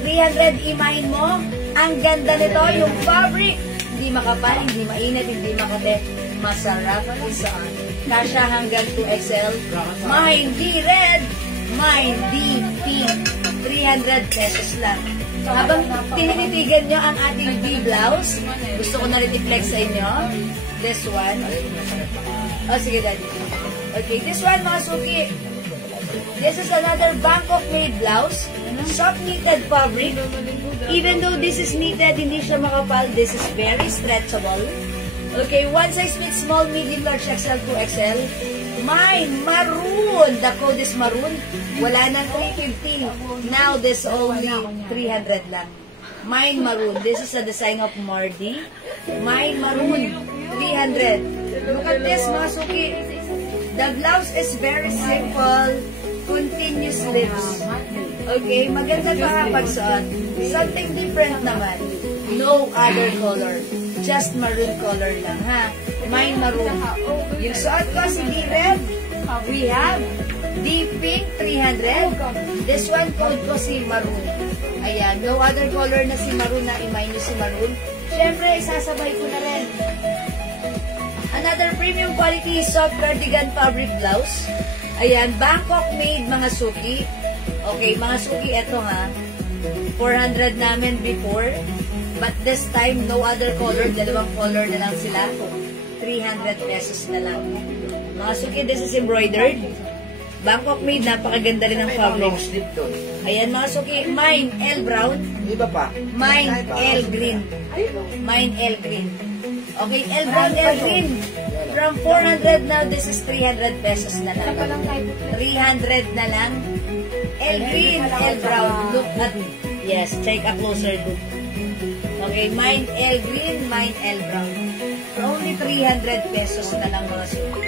300 imahin mo. Ang ganda nito, yung fabric. Hindi makapal, hindi mainit, hindi makate. Masarap isaan. Kasya hanggang 2XL. Mine D red, mine D pink. 300 pesos lang. Habang tinititigan nyo ang ating B-blouse, gusto ko na rin i-flex sa inyo. This one. Oh, sige, Daddy. Okay, this one, mga suki. This is another Bangkok-made blouse. Soft knitted fabric. Even though this is knitted, hindi siya makapal. This is very stretchable. Okay, one size fits small, medium, large, XL, 2XL. Mine, maroon. The code is maroon. Wala na 350. Now, this only 300 lang. Mine, maroon. This is a design of Mardi. Mine, maroon. 300. Look at this, mga suki. The blouse is very simple. Continuous sleeves. Okay, maganda pa pagsuot. Something different naman. No other color. Just maroon color lang, ha? Mine maroon. Yung suot ko, si D-Red. We have D-Pink 300. This one, code ko si maroon. Ayan, no other color na si maroon na i-mine si maroon. Siyempre, isasabay ko na rin. Another premium quality soft cardigan fabric blouse. Ayan, Bangkok made mga suki. Okay, mga suki, eto ha. 400 namin before. But this time, no other color. Dalawang color na lang sila. 300 pesos na lang. Mga suki, this is embroidered. Bangkok made, napakaganda rin ng May mga long fabric. sleeve doon. Ayan mga suki, mine L brown, Iba pa. mine L green. Mine L green. Okay, L brown, L green. From 400 now, this is 300 pesos na lang. 300 na lang. L green, L brown. Look at, yes, take a closer look. Okay, mine L green, mine L brown. For only 300 pesos na lang mga suki.